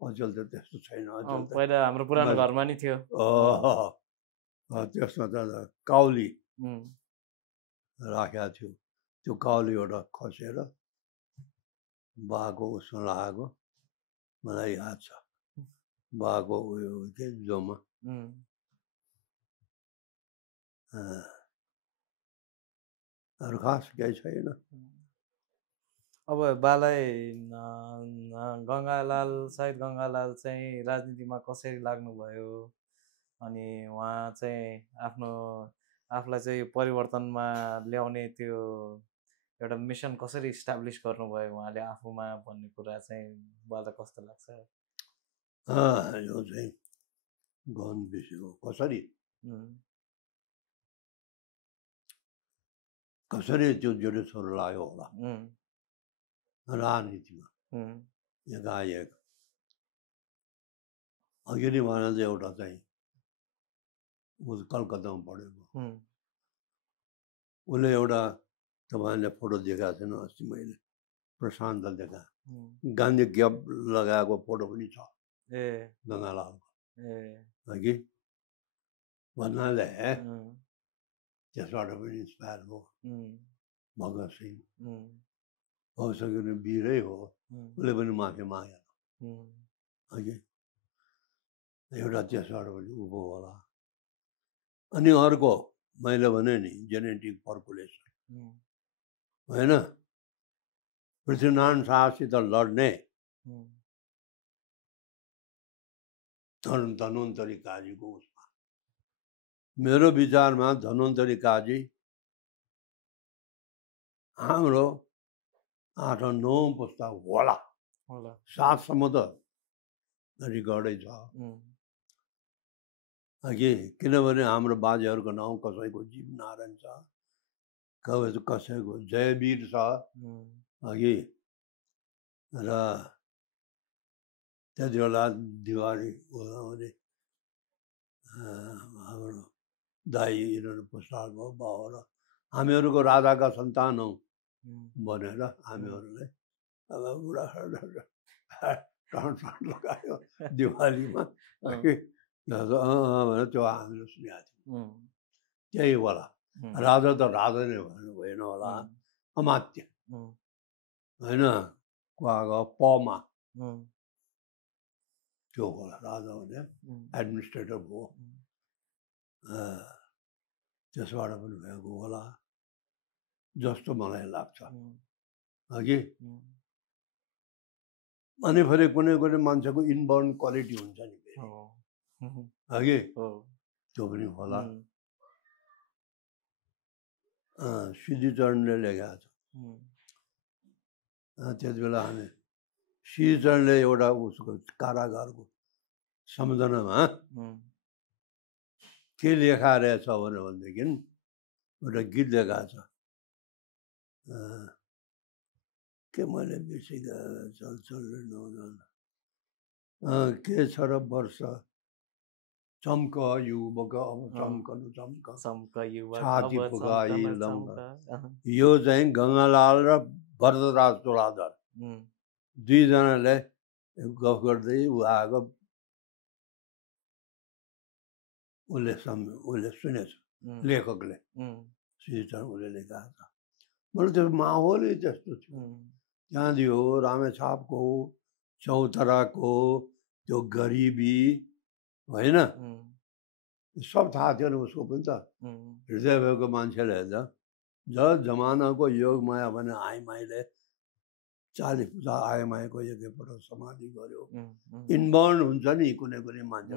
अचेल त त्यस्तो छैन, अचेल त पहिला हाम्रो पुरानो घरमा नि थियो। त्यसमा त काउली राखेको थियो, त्यो काउली एउटा खसेर बाको उसमा लगाएको मलाई याद छ, बाको उयो के जोमा अरू खास केही छैन। अब बालाई गङ्गालाल, सायद गङ्गालाल चाहिँ राजनीतिमा कसरी लाग्नुभयो, अनि उहाँ चाहिँ आफूलाई चाहिँ परिवर्तनमा ल्याउने त्यो एउटा मिसन कसरी इस्टाब्लिस गर्नुभयो उहाँले आफूमा भन्ने कुरा चाहिँ बालाई कस्तो लाग्छ? यो चाहिँ गहन विषय हो। कसरी त्यो जुडिसहरू लाग्यो होला राजनीतिमा एकाएक। अघि नै भएन चाहिँ एउटा चाहिँ कलकत्तामा पढेको, उसले एउटा तपाईँले फोटो देखाएको छैन अस्ति मैले, प्रशान्त देखा, गान्धी क्याप लगाएको फोटो पनि छ गङ्गालालको, अघि भन्नाले त्यसबाट पनि इन्सपायर हो। भगत सिंह वीरै हो, उसले पनि माफी मागेन, अघि एउटा त्यसबाट पनि उँभो होला। अनि अर्को मैले भने नि जेनेटिक पर्कुलेसन होइन, पृथ्वीनारायण शाहसित लड्ने धन्वन्तरी काजीको उसमा, मेरो विचारमा धन्वन्तरी काजी हाम्रो 8-9 पुस्ता होला, 7सम्म त रिकर्डै छ, अघि किनभने हाम्रो बाजेहरूको नाउँ कसैको जीव नारायण छ, कसैको जयवीर छ, अघि र त्यति बेला दिवाली उदाउने हाम्रो दाई यिनीहरू पुस्ताको बाउ र हामीहरूको राजाका सन्तान हौ भनेर हामीहरूले अब बुढाहरू टन्ट लगायो दिवालीमा, भनेर त्यो हामीले सुनेको थियौँ। त्यही होला, राजा त राजा नै भएन होला, अमात्य होइन, पमा त्यो होला राजा भने, एडमिनिस्ट्रेटर भयो, त्यसबाट पनि भएको होला जस्तो मलाई लाग्छ, अघि। अनि फेरि कुनै कुनै मान्छेको इनबर्न क्वालिटी हुन्छ नि फेरि, अघि त्यो पनि होला। सिद्धिचरणले लेखेको छ, त्यति बेला हामी सिद्धिचरणले एउटा उसको कारागारको सम्झनामा के लेखा रहेछ भनेदेखि एउटा गीत लेखाएको छ, के मैले बिर्सिँदा चल नजान के छ र वर्ष चम्क युवक अब चम्कनु चम्क छाती फुकाई लम्का। यो चाहिँ गङ्गालाल र वरदराज तुलाधर दुईजनाले गफ गर्दै ऊ आएको, उसले सुनेछ, लेखकले सिद्धिचरण उसले लेखाएको छ। मलाई त्यो माहौलै त्यस्तो थियो, त्यहाँदेखि हो रामेछापको, चौतराको त्यो गरिबी होइन, सब थाहा थियो नि उसको पनि त, हृदय भएको मान्छेले त जमानाको योग माया भने आइमाईले 40 आइमाईको एकैपल्ट समाधि गर्यो, इनबर्न हुन्छ नि कुनै कुनै मान्छे,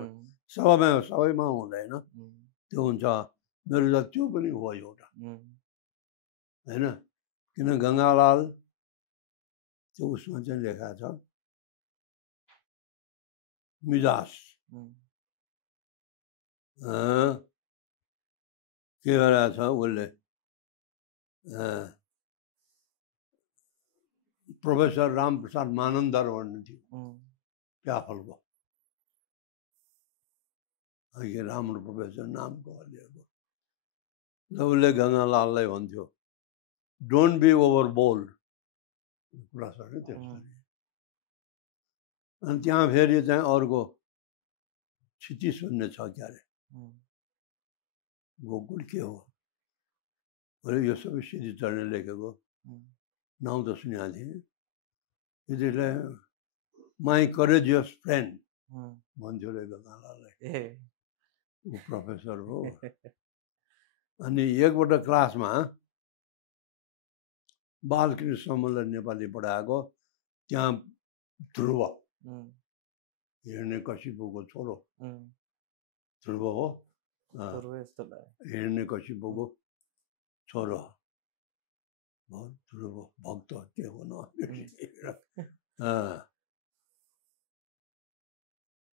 सबैमा हुँदैन, त्यो हुन्छ। मेरो त त्यो पनि हो एउटा होइन, किन गङ्गालाल त्यो उसमा चाहिँ लेखाएको छ, मिजाज के गरेको छ उसले, प्रोफेसर रामप्रसाद मानन्दर भन्ने थियो प्याफलको, राम्रो प्रोफेसर नामको अलिएको र उसले गङ्गालाललाई भन्थ्यो डोन्ट बी ओभर बोल्ड कुरा छ नि त्यस्तो अनि त्यहाँ फेरि चाहिँ अर्को क्षिति सुन्ने छ क्यारे गोकुल के हो यो सबै सिद्धि चरणले लेखेको नाउँ त सुनेको थिएँ त्यसले माई करेजियस फ्रेन्ड भन्थ्यो रे गङ्गालाललाई ऊ प्रोफेसर हो अनि एकपल्ट क्लासमा बालकृष्ण समललाई नेपाली पढाएको त्यहाँ ध्रुव हिरण्यकशिपुको छोरो ध्रुव हो हिरण्यकशिपुको छोरो ध्रुव भक्त के हो न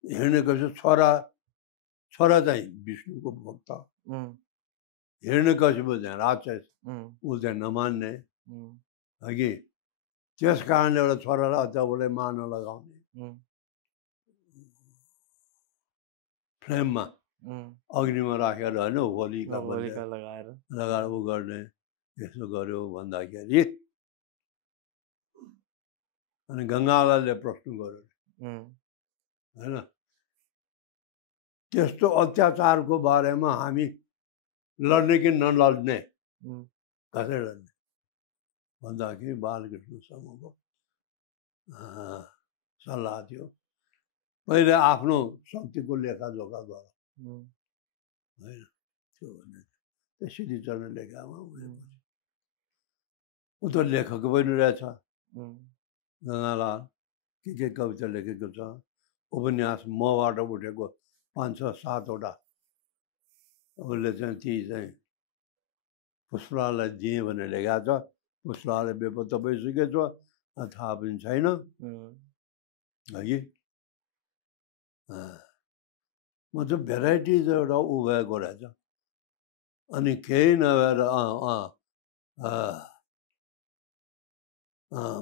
हिरण्यकशिपु छोरा चाहिँ विष्णुको भक्त हिरण्यकशिपु चाहिँ राक्षस ऊ चाहिँ नमान्ने कि त्यस कारणले एउटा छोरालाई अचाउलाई मार्न लगाउने फ्लेममा अग्निमा राखेर होइन होलिका लगाएर ऊ गर्ने यसो गर्यो भन्दाखेरि अनि गङ्गालालले प्रश्न गर्यो होइन त्यस्तो अत्याचारको बारेमा हामी लड्ने कि नलड्ने कसरी लड्ने भन्दाखेरि बालकृष्णसँगको सल्लाह थियो पहिले आफ्नो शक्तिको लेखाजोखा गर होइन त्यो भन्ने सिद्धि चरण लेखामा ऊ त लेखक पनि रहेछ गङ्गालाल के कविता लेखेको छ उपन्यास मबाट उठेको 5-6-7वटा उसले चाहिँ ती चाहिँ पुष्पलाललाई दिएँ भनेर लेखाएको छ पुष्पलालले बेपत्ता भइसकेको छ थाहा पनि छैन है कि म चाहिँ भेराइटिज एउटा ऊ भएको रहेछ अनि केही नभएर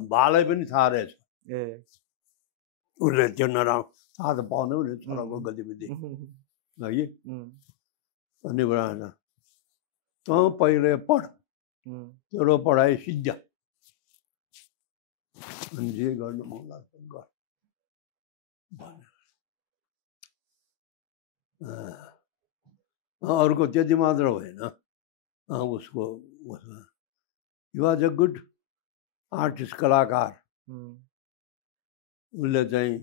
बालै पनि थाहा रहेछ उसले त्यो नराम्रो थाहा त पाउने उसले छोराको गतिविधि है कि अनि कुरा त पहिले पढ तेरो पढाइ सिद्ध अनि जे गर्नु मन लाग्छ गर अर्को त्यति मात्र होइन उसको you was a good artist कलाकार उसले चाहिँ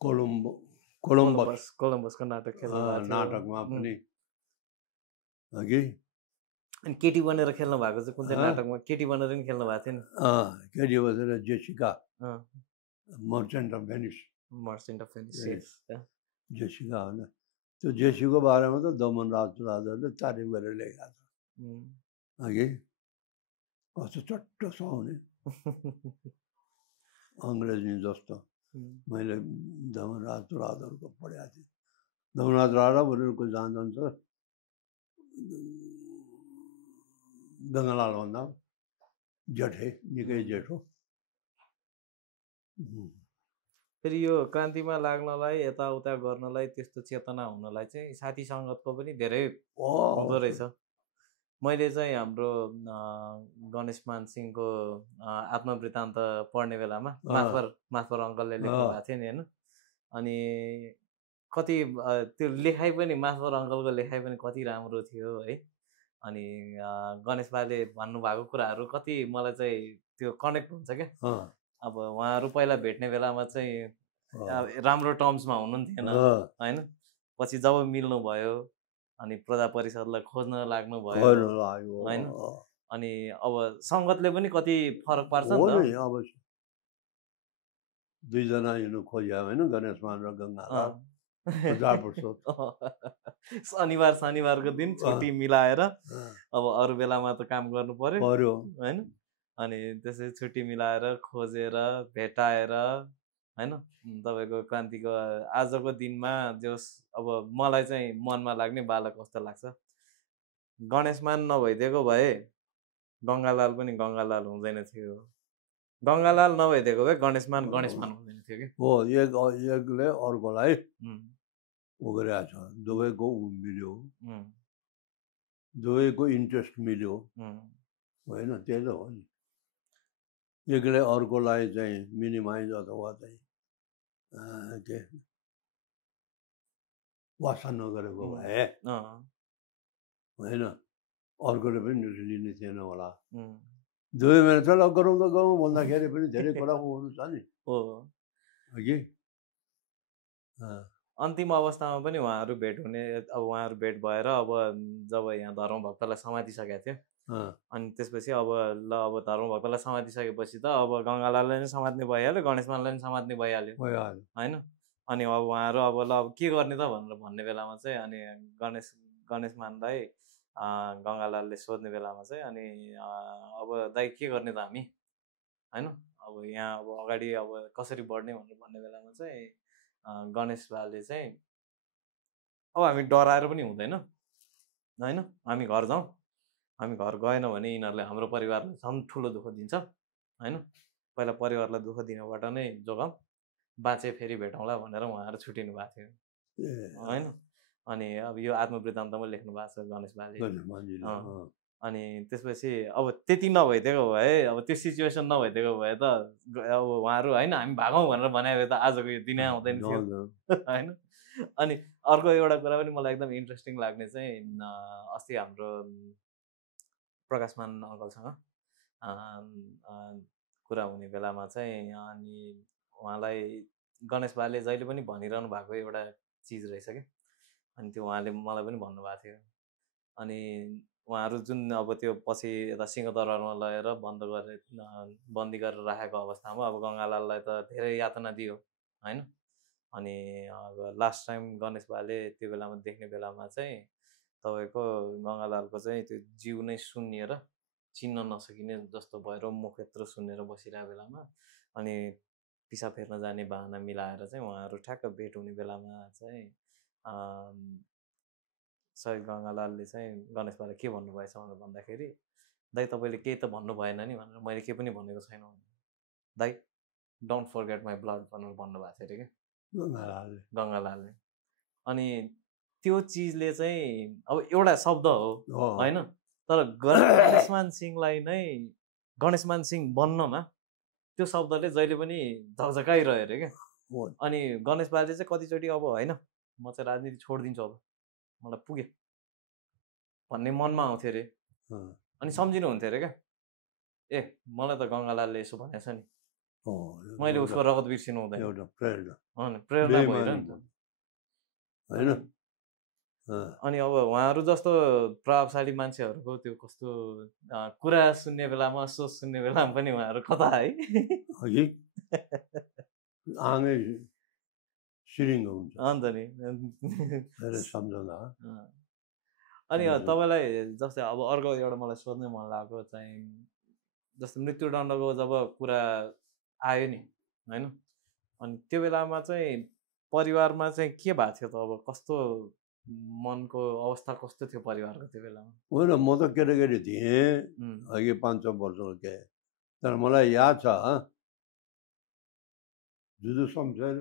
कोलम्बसको नाटकमा पनि कि अनि केटी बनेर खेल्नु भएको चाहिँ कुन चाहिँ नाटकमा केटी बनेर पनि खेल्नु भएको थियो नि केटी बनेर Jessica merchant of Venice Jessica होइन त्यो जेसीको बारेमा त दमन राजले तारिफ गरेर लेखेको छ कि कस्तो चट्ट सुहाउने अङ्ग्रेजी जस्तो मैले दमन राजहरूको पढाएको थिएँ दमन राज भनेर कोही जान्छ गङ्गालाल भन्दा जेठे निकै जेठो फेरि यो क्रान्तिमा लाग्नलाई यताउता गर्नलाई त्यस्तो चेतना हुनलाई चाहिँ साथी सङ्गतको पनि धेरै हुँदो रहेछ मैले चाहिँ हाम्रो गणेशमान सिंहको आत्मवृत्तान्त पढ्ने बेलामा माथवर अङ्कलले लेख्नु भएको थियो नि होइन अनि कति त्यो लेखाइ पनि माथवर अङ्कलको लेखाइ पनि कति राम्रो थियो है अनि गणेश बाले भन्नुभएको कुराहरू कति मलाई चाहिँ त्यो कनेक्ट हुन्छ क्या अब उहाँहरू पहिला भेट्ने बेलामा चाहिँ राम्रो टर्म्समा हुनुहुन्थेन होइन पछि जब मिल्नु भयो अनि प्रजा परिषदलाई खोज्न लाग्नु भयो होइन अनि अब सङ्गतले पनि कति फरक पार्छ नि त अब दुईजना हिँड्नु खोज्यो होइन गणेशमान र गङ्गालाल शनिबारको दिन छुट्टी मिलाएर अब अरू बेलामा त काम गर्नु पर्यो होइन अनि त्यसै छुट्टी मिलाएर खोजेर भेटाएर होइन तपाईँको क्रान्तिको आजको दिनमा जस अब मलाई चाहिँ मनमा लाग्ने बालक कस्तो लाग्छ गणेशमान नभइदिएको भए गङ्गालाल पनि गङ्गालाल हुँदैन थियो गङ्गालाल नभइदिएको भए गणेशमान हुँदैन थियो कि हो एकले अर्कोलाई उ गरेको छ दुवैको मिल्यो दुवैको इन्ट्रेस्ट मिल्यो होइन त्यही त हो नि एकले अर्कोलाई चाहिँ मिनिमाइज अथवा चाहिँ के वास्ता नगरेको भए होइन अर्कोले पनि लिने थिएन होला दुवै मिनट चल गरौँ त गरौँ भन्दाखेरि पनि धेरै कुरा हुनु छ नि हो कि अन्तिम अवस्थामा पनि उहाँहरू भेट हुने अब उहाँहरू भेट भएर अब जब यहाँ धर्मभक्तलाई समातिसकेको थियो अनि त्यसपछि अब ल अब धर्मभक्तलाई समातिसकेपछि त अब गङ्गालाललाई नै समात्ने भइहाल्यो गणेशमानलाई नै समात्ने भइहाल्यो होइन अनि अब उहाँहरू अब ल अब के गर्ने त भनेर भन्ने बेलामा चाहिँ अनि गणेशमानलाई गङ्गालालले सोध्ने बेलामा चाहिँ अनि अब दाइ के गर्ने त हामी होइन अब यहाँ अब अगाडि अब कसरी बढ्ने भनेर भन्ने बेलामा चाहिँ गणेश बाले चाहिँ अब हामी डराएर पनि हुँदैन होइन हामी घर जाउँ हामी घर गएन भने यिनीहरूले हाम्रो परिवारलाई झन् ठुलो दुःख दिन्छ होइन पहिला परिवारलाई दुःख दिनबाट नै जोगाउँ बाँचे फेरि भेटौँला भनेर उहाँहरू छुटिनु भएको थियो होइन अनि अब यो आत्मवृत्तान्तमा लेख्नु भएको छ गणेश बाले अनि त्यसपछि अब त्यति नभइदिएको भए अब त्यो सिचुएसन नभइदिएको भए त अब उहाँहरू होइन हामी भागौँ भनेर भने भए त आजको यो दिनै आउँदैन थियो होइन अनि अर्को एउटा कुरा पनि मलाई एकदम इन्ट्रेस्टिङ लाग्ने चाहिँ अस्ति हाम्रो प्रकाशमान अङ्कलसँग कुरा हुने बेलामा चाहिँ अनि उहाँलाई गणेश बाले जहिले पनि भनिरहनु भएको एउटा चिज रहेछ क्या अनि त्यो उहाँले मलाई पनि भन्नुभएको थियो अनि उहाँहरू जुन अब त्यो पछि यता सिंहदरबारमा लगेर बन्दी गरेर राखेको अवस्थामा अब गङ्गालाललाई त धेरै यातना दियो होइन अनि अब लास्ट टाइम गणेश बाले त्यो बेलामा देख्ने बेलामा चाहिँ तपाईँको गङ्गालालको चाहिँ त्यो जिउ नै सुन्निएर चिन्न नसकिने जस्तो भएर मुख यत्रो सुन्नेर बसिरहेको बेलामा अनि पिसाब फेर्न जाने बाहना मिलाएर चाहिँ उहाँहरू ठ्याक्क भेट हुने बेलामा चाहिँ सही गङ्गालालले चाहिँ गणेश बाले के भन्नुभएछ भनेर भन्दाखेरि दाइ तपाईँले केही त भन्नु भएन नि भनेर मैले केही पनि भनेको छैन दाइ डोन्ट फर्गेट माई ब्लड भनेर भन्नुभएको थियो अरे क्या गङ्गालालले अनि त्यो चिजले चाहिँ अब एउटा शब्द हो होइन तर गणेशमान सिंहलाई नै गणेशमान सिंह बन्नमा त्यो शब्दले जहिले पनि झकझकाइरह्यो अरे क्या अनि गणेश बाले चाहिँ कतिचोटि अब होइन म चाहिँ राजनीति छोडिदिन्छु अब मलाई पुग्यो भन्ने मनमा आउँथ्यो अरे अनि सम्झिनुहुन्थ्यो अरे क्या ए मलाई त गङ्गालालले यसो भनेछ नि मैले उसको रगत बिर्सिनु हुँदैन प्रेरणा भएर नि त होइन अनि अब उहाँहरू जस्तो प्रभावशाली मान्छेहरूको त्यो कस्तो कुरा सुन्ने बेलामा सोच सुन्ने बेलामा पनि उहाँहरू कता है आँगै सिरिङ हुन्छ अन्त नि सम्झँदा अनि तपाईँलाई जस्तै अब अर्को एउटा मलाई सोध्नै मन लागेको चाहिँ जस्तो मृत्युदण्डको जब कुरा आयो नि होइन अनि त्यो बेलामा चाहिँ परिवारमा चाहिँ के भएको थियो त अब कस्तो मनको अवस्था कस्तो थियो परिवारको त्यो बेलामा होइन म त केटाकेटी थिएँ अघि 5-6 वर्षको के तर मलाई याद छ जुदु शमशेर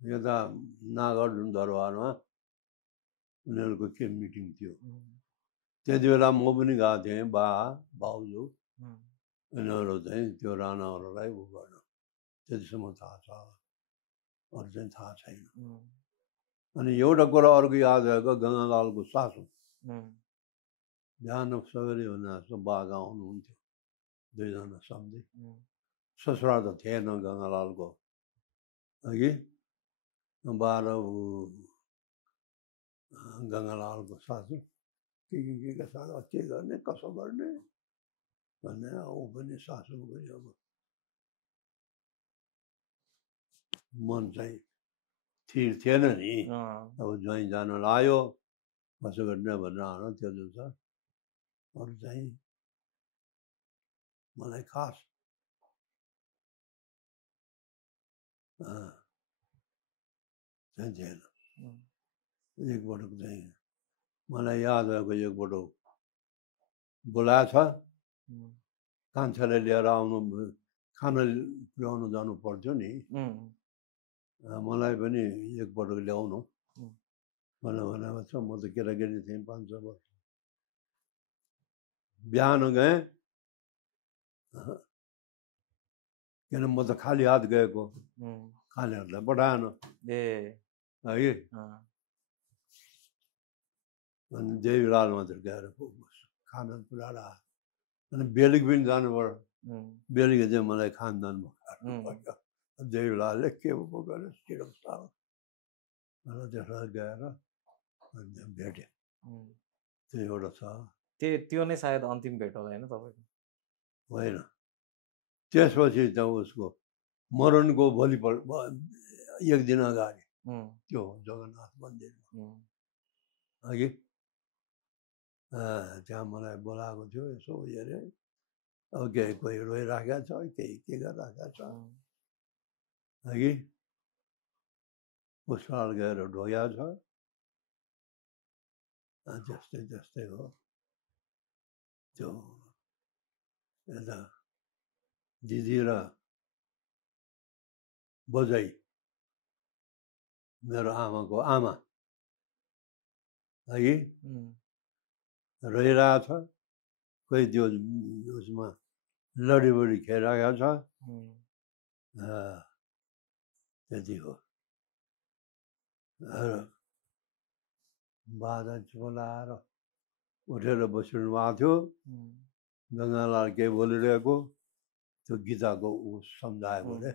यता नागार्जुन दरबारमा उनीहरूको के मिटिङ थियो त्यति बेला म पनि गएको थिएँ भाउजू यिनीहरू चाहिँ त्यो राणाहरूलाई उ गर्न त्यतिसम्म थाहा छ अरू चाहिँ थाहा छैन अनि एउटा कुरा अर्को याद भएको गङ्गालालको सासू बिहान सवेरै हुन जस्तो बाघ आउनुहुन्थ्यो दुईजना सम्झे ससुरा त थिएन गङ्गालालको अघि बाह्र गङ्गालालको सासू के सासू के गर्ने कसो गर्ने भन्ने ऊ पनि सासू पनि अब मन चाहिँ थिर थिएन नि अब ज्वाइँ जान लाग्यो कसो गर्ने भनेर आउन त्यो जुन छ अरू चाहिँ मलाई खास चाहिँ थिएन एकपटक चाहिँ मलाई याद भएको एकपटक बोलाएको छ कान्छालाई लिएर आउनु खाना पुर्याउनु जानु पर्थ्यो नि मलाई पनि एकपटक ल्याउनु भनेको छ म त केटाकेटी थिएँ 5-6 वर्ष बिहान गएँ किन म त खाली हात गएको खाली हातलाई पठाएन है अनि देवीलाल मात्र गएर खाना पुऱ्याएर आयो अनि बेलुकी पनि जानु पर्यो बेलुकी चाहिँ मलाई खानदान पकाएर देवीलालले के पकाएर सिरक सारक त्यसलाई गएर भेटेँ त्यो एउटा छ त्यो नै सायद अन्तिम भेट होला होइन तपाईँको होइन त्यसपछि त उसको मरणको भोलिपल्ट एक दिन अगाडि त्यो जगन्नाथ मन्दिरमा अघि त्यहाँ मलाई बोलाएको थियो यसो हेरेँ अब केही कोही रोइराखेको छ केही के गरिराखेको छ अघि पुष्पाल गएर ढोगेको छ त्यस्तै त्यस्तै हो त्यो यता दिदी र बजाइ मेरो आमाको आमा है रहिरहेको छ कोही त्यो उसमा लडीबडी खेलिरहेको छ त्यति हो बाजा बोलाएर उठेर बसिनु भएको थियो गङ्गालाल केही बोलिरहेको त्यो गीताको ऊ सम्झाएको अरे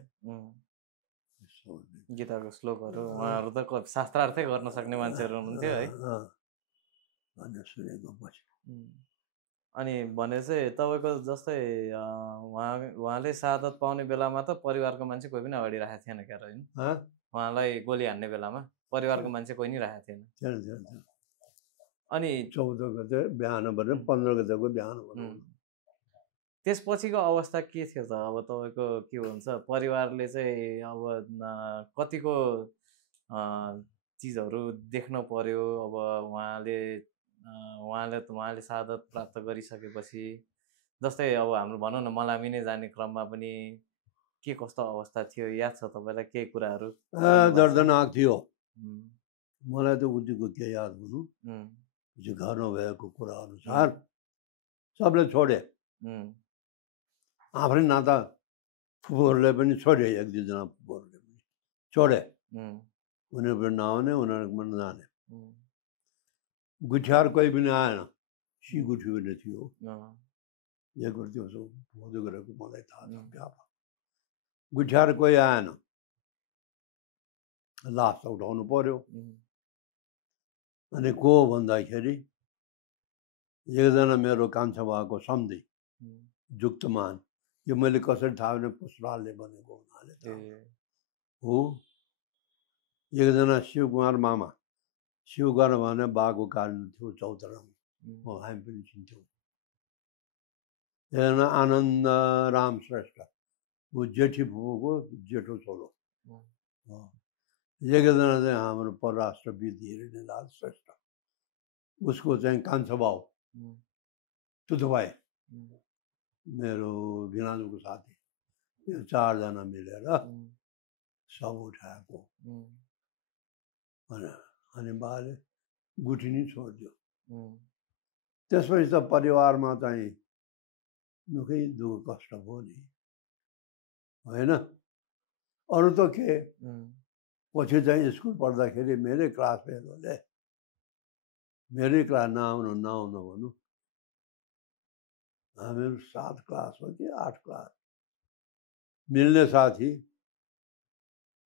गीताको श्लोकहरू उहाँहरू त शास्त्रार्थै गर्न सक्ने मान्छेहरू हुनुहुन्थ्यो है भनेर सुनेको पछि अनि भने चाहिँ तपाईँको जस्तै उहाँले शहादत पाउने बेलामा त परिवारको मान्छे कोही पनि अगाडि राखेको थिएन क्या होइन उहाँलाई गोली हान्ने बेलामा परिवारको मान्छे कोही नि राखेको थिएन अनि 14 गते बिहान भने 15 गतेको बिहान त्यसपछिको अवस्था के थियो त अब तपाईँको के हुन्छ परिवारले चाहिँ अब कतिको चिजहरू देख्न पर्यो अब उहाँले शहादत प्राप्त गरिसकेपछि जस्तै अब हाम्रो भनौँ न मलामी नै जाने क्रममा पनि के कस्तो अवस्था थियो याद छ तपाईँलाई केही कुराहरू दर्दनाक थियो मलाई त उतिको के याद हुनु घरमा भएको कुरा अनुसार सबले छोडे आफ्नै नाता फुपूहरूले पनि छोडे 1-2 जना फुपूहरूले पनि छोडे उनीहरू पनि नआउने उनीहरू पनि नजाने गुठियार कोही पनि आएन गुठी पनि थियो एक त्यो भोजो गरेको मलाई थाहा छ क्या गुठियार कोही आएन लास त उठाउनु पर्यो अनि को भन्दाखेरि एकजना मेरो कान्छा भएको सम्झी जुक्तमान यो मैले कसरी थाहा भने पुष्पालले भनेको हुनाले हो एकजना शिवकुमार मामा शिवकुमार भने बाको कारण थियो चौतरामा हामी पनि चिन्थ्यौँ एकजना आनन्द राम श्रेष्ठ ऊ जेठी फुपूको जेठो छोरो एकजना चाहिँ हाम्रो परराष्ट्रविद हिरणीलाल श्रेष्ठ उसको चाहिँ कान्छा बाउ तुतुभाइ मेरो भिनाजुको साथी यो 4 जना मिलेर सब उठाएको अनि बाले गुठी नै छोडिदियो त्यसपछि त परिवारमा चाहिँ दुःखै दुःख कष्ट भयो नि होइन अरू त के पछि चाहिँ स्कुल पढ्दाखेरि मेरै क्लास फेलोले मेरै क्लास नआउनु भनौँ हामीहरू 7 क्लास हो कि 8 क्लास मिल्ने साथी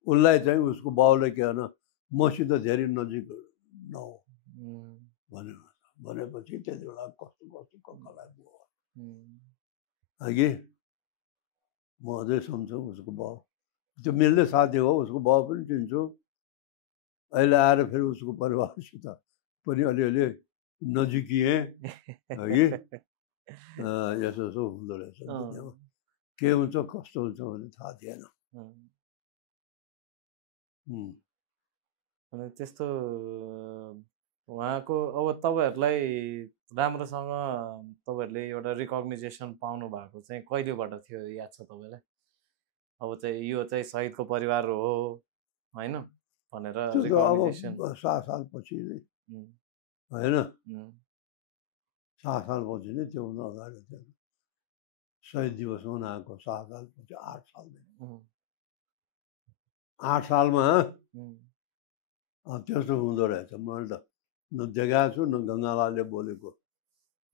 उसलाई चाहिँ उसको बाउले के भन मसित धेरै नजिक नहो भनेपछि त्यति बेला कस्तो कङ्कालाई भयो अघि म अझै सम्झु उसको बाउ त्यो मिल्ने साथी हो उसको बाउ पनि चिन्छु अहिले आएर फेरि उसको परिवारसित पनि अलिअलि नजिकिएँ है यसो यसो हुँदो रहेछ के हुन्छ कस्तो हुन्छ भने थाहा थिएन अनि त्यस्तो उहाँको अब तपाईँहरूलाई राम्रोसँग तपाईँहरूले एउटा रिकग्नाइजेसन पाउनु भएको चाहिँ कहिलेबाट थियो याद छ तपाईँलाई? अब चाहिँ यो चाहिँ शहीदको परिवार हो होइन भनेर रिकग्नाइजेसन 7 सालपछि नै होइन, 7 सालपछि नै, त्योभन्दा अगाडि थियो। शहीद दिवस मनाएको 7 सालपछि, 8 सालदेखि 8 सालमा त्यस्तो हुँदो रहेछ। मैले त न देखाएको छु, न गङ्गालालले बोलेको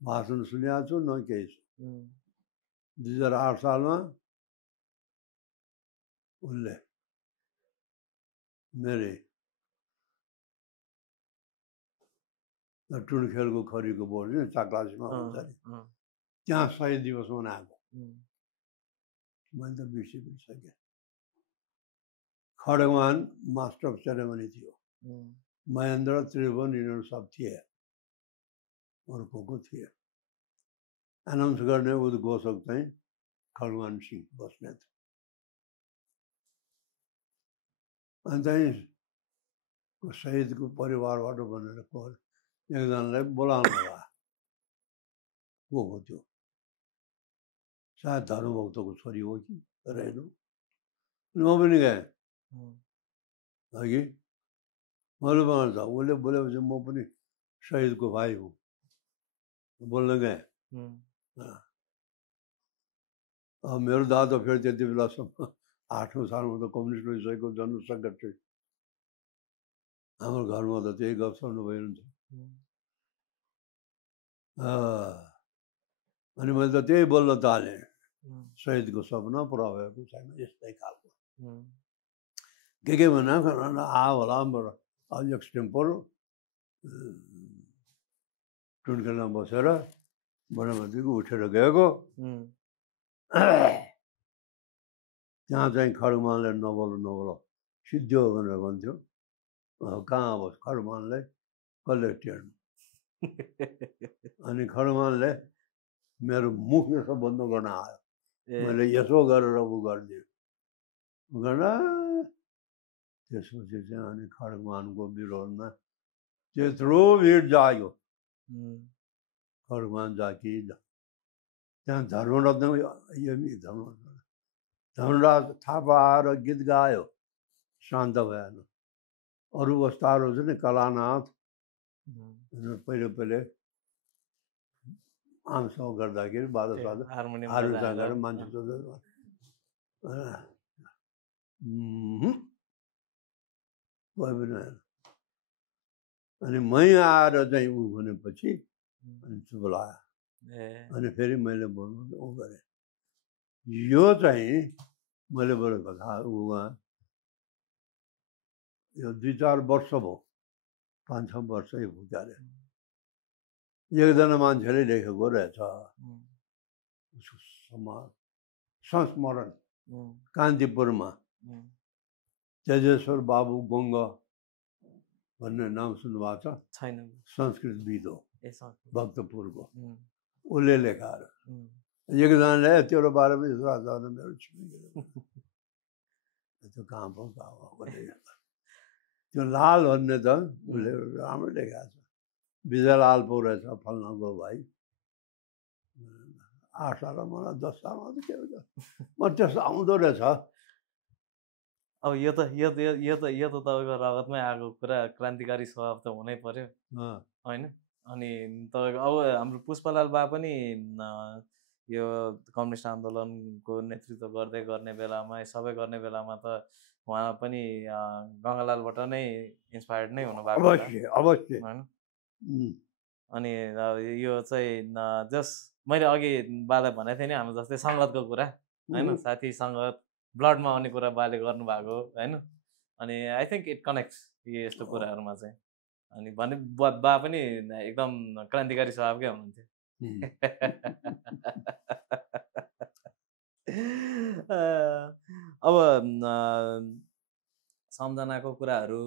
भाषण सुनेको छु, न केही छु। 2008 सालमा उनले मेरै टुनखेलको खरीको बोर्ड नि चाक्लासीमा हुन्छ नि, त्यहाँ शहीद दिवस मनाएको। मैले त बिर्सिसकेँ। खड्गमान मास्टर अफ सेरेमनी थियो, महेन्द्र त्रिभुवन यिनीहरू सब थिए, अरू को थिए। एनाउन्स गर्ने उद्घोषक चाहिँ खड्गमान सिंह बस्नेत। अनि चाहिँ शहीदको परिवारबाट भनेर एकजनालाई बोलाउनु भयो। को हो त्यो? सायद धर्मभक्तको छोरी हो कि रहेन। म पनि गएँ अघि, मैले भन्छ उसले बोलेपछि म पनि शहीदको भाइ हुँ बोल्न गएँ। अब मेरो दादा फेरि त्यति बेलासम्म 8औं सालमा त कम्युनिस्ट भइसकेको, जनरल सेक्रेटरी। हाम्रो घरमा त त्यही गफ सुन्नु भइरहन्छ। अनि मैले त त्यही बोल्न थालेँ, शहीदको सपना पुरा भएको छैन, यस्तै खालको के भन्दा होला अब एक्सटेम्पोर टुनखेलमा बसेर बनामतीको उठेर गएको। त्यहाँ चाहिँ खड्गमानले नबोलो सिद्धियो भनेर भन्थ्यो। कहाँ अब खड्गमानलाई कसले टेर्नु? अनि खड्गमानले मेरो मुख यसो बन्द गर्न आयो। मैले यसो गरेर उ गरिदिएँ गर्दा त्यसपछि चाहिँ अनि खड्गमानको विरोधमा त्यत्रो भिड जाग्यो। खड्गमान जाकी त्यहाँ धर्मराज थापा आएर गीत गायो, शान्त भएन। अरू वस्ताहरू छ नि कलानाथ पहिले आमसँग गर्दाखेरि बाजा हार्मोनियम मान्छे कोही पनि होइन। अनि मै आएर चाहिँ ऊ भनेपछि अनि चुप लाग्यो। अनि फेरि मैले बोल्नु ऊ गरेँ। यो चाहिँ मैले बोलेको थाहा उहाँ यो 2-4 वर्ष भयो, 5-6 वर्षै पुग्यो अरे। एकजना मान्छेले लेखेको रहेछ संस्मरण कान्तिपुरमा तेजेश्वर बाबु गोङ्ग भन्ने नाम सुन्नुभएको छ? छैन। संस्कृतविद हो, भक्तपुरको। उसले लेखाएर एकजनाले त्यो बारेमा मेरो त्यो कहाँ भयो त्यो लाल भन्ने त उसले राम्रो लेखाएको छ। विजयलाल पो रहेछ फल्नाको भाइ। 8 साल मलाई 10 सालमा त के हुन्छ म त्यस्तो आउँदो रहेछ। अब यो त तपाईँको रगतमै आएको कुरा, क्रान्तिकारी स्वभाव त हुनै पर्यो होइन। अनि तपाईँको अब हाम्रो पुष्पलाल बा पनि यो कम्युनिस्ट आन्दोलनको नेतृत्व गर्ने बेलामा, सबै गर्ने बेलामा त उहाँ पनि गङ्गालालबाट नै इन्सपायर्ड नै हुनुभएको अवश्य होइन। अनि यो चाहिँ जस्ट मैले अघि बाले भनेको थिएँ नि, हाम्रो जस्तै सङ्गतको कुरा होइन, साथी सङ्गत ब्लडमा आउने कुरा बाले गर्नुभएको होइन। अनि आई थिङ्क इट कनेक्ट्स यस्तो कुराहरूमा चाहिँ। अनि भने बा पनि एकदम क्रान्तिकारी स्वभावकै हुनुहुन्थ्यो। अब सम्झनाको कुराहरू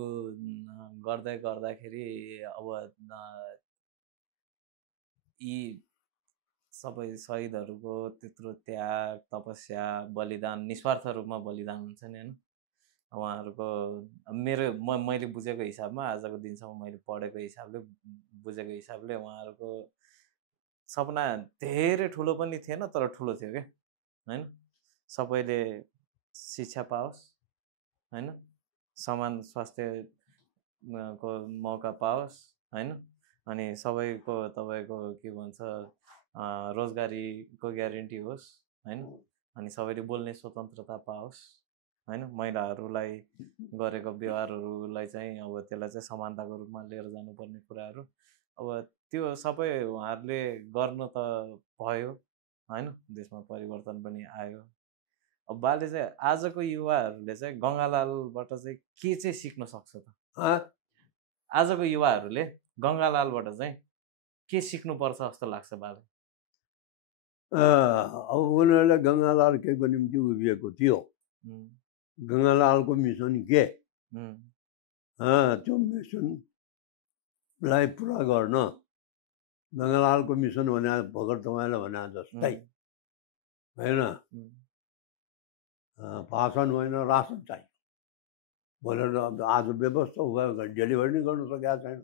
गर्दाखेरि अब यी सबै शहीदहरूको त्यत्रो त्याग, तपस्या, बलिदान, निस्वार्थ रूपमा बलिदान हुन्छ नि होइन। उहाँहरूको मैले बुझेको हिसाबमा आजको दिनसम्म मैले पढेको हिसाबले बुझेको हिसाबले उहाँहरूको सपना धेरै ठुलो पनि थिएन तर ठुलो थियो क्या हैन। सबैले शिक्षा पाओस् हैन, समान स्वास्थ्य को मौका पाओस् हैन, अनि सबैको तपाईँको के भन्छ रोजगारीको ग्यारेन्टी होस् हैन, अनि सबैले बोल्ने स्वतन्त्रता पाओस् हैन, महिलाहरूलाई गरेको व्यवहारहरूलाई चाहिँ अब त्यसलाई चाहिँ समानताको रूपमा लिएर जानुपर्ने कुराहरू अब त्यो सबै उहाँहरूले गर्न त भयो हैन, देशमा परिवर्तन पनि आयो। अब बाले चाहिँ आजको युवाहरूले चाहिँ गङ्गालालबाट चाहिँ के चाहिँ सिक्न सक्छ त? आजको युवाहरूले गङ्गालालबाट चाहिँ के सिक्नुपर्छ जस्तो लाग्छ बाले? अब उनीहरूलाई गङ्गालाल केको निम्ति उभिएको थियो, गङ्गालालको मिसन के, त्यो मिसनलाई पुरा गर्न गङ्गालालको मिसन भने भर्खर तपाईँले भने जस्तै होइन, भाषण होइन रासन चाहियो भनेर आज व्यवस्था डेलिभरी नै गर्न सकेका छैन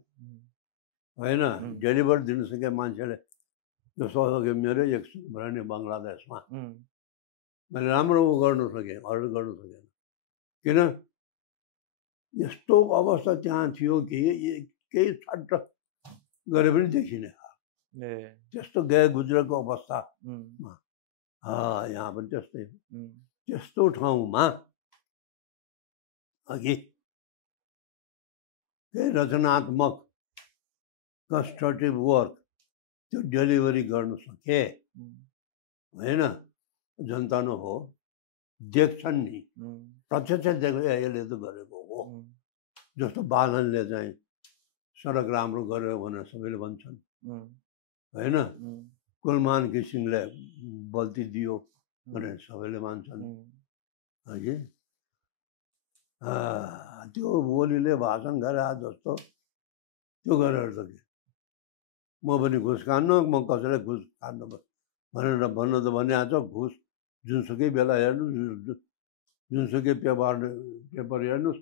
होइन। डेलिभरी दिन सके मान्छेले जस्तो मेरो एकछिन भयो नि बङ्गलादेशमा मैले राम्रो गर्नु सकेँ, अर्डर गर्नु सकेन, किन यस्तो अवस्था त्यहाँ थियो कि केही छट्ट गरे पनि देखिने त्यस्तो गए गुज्रेको अवस्थामा यहाँ पनि त्यस्तै। त्यस्तो ठाउँमा अघि केही रचनात्मक कन्स्ट्रक्टिभ वर्क त्यो डेलिभरी गर्न सके होइन, जनता न हो देख्छन् नि, प्रत्यक्ष देख्यो यसले त गरेको हो। जस्तो बालनले चाहिँ सडक राम्रो गर्यो भनेर सबैले भन्छन् होइन, कुलमान घिसिङले बल्ती दियो भनेर सबैले मान्छन् हगि। त्यो ओलीले भाषण गरे जस्तो त्यो गरेर त के म पनि घुस खान्न, म कसैलाई घुस खान्न भनेर भन्न त भनिरहेको छ। घुस जुनसुकै बेला हेर्नुहोस्, जुनसुकै पेपर हेर्नुहोस्,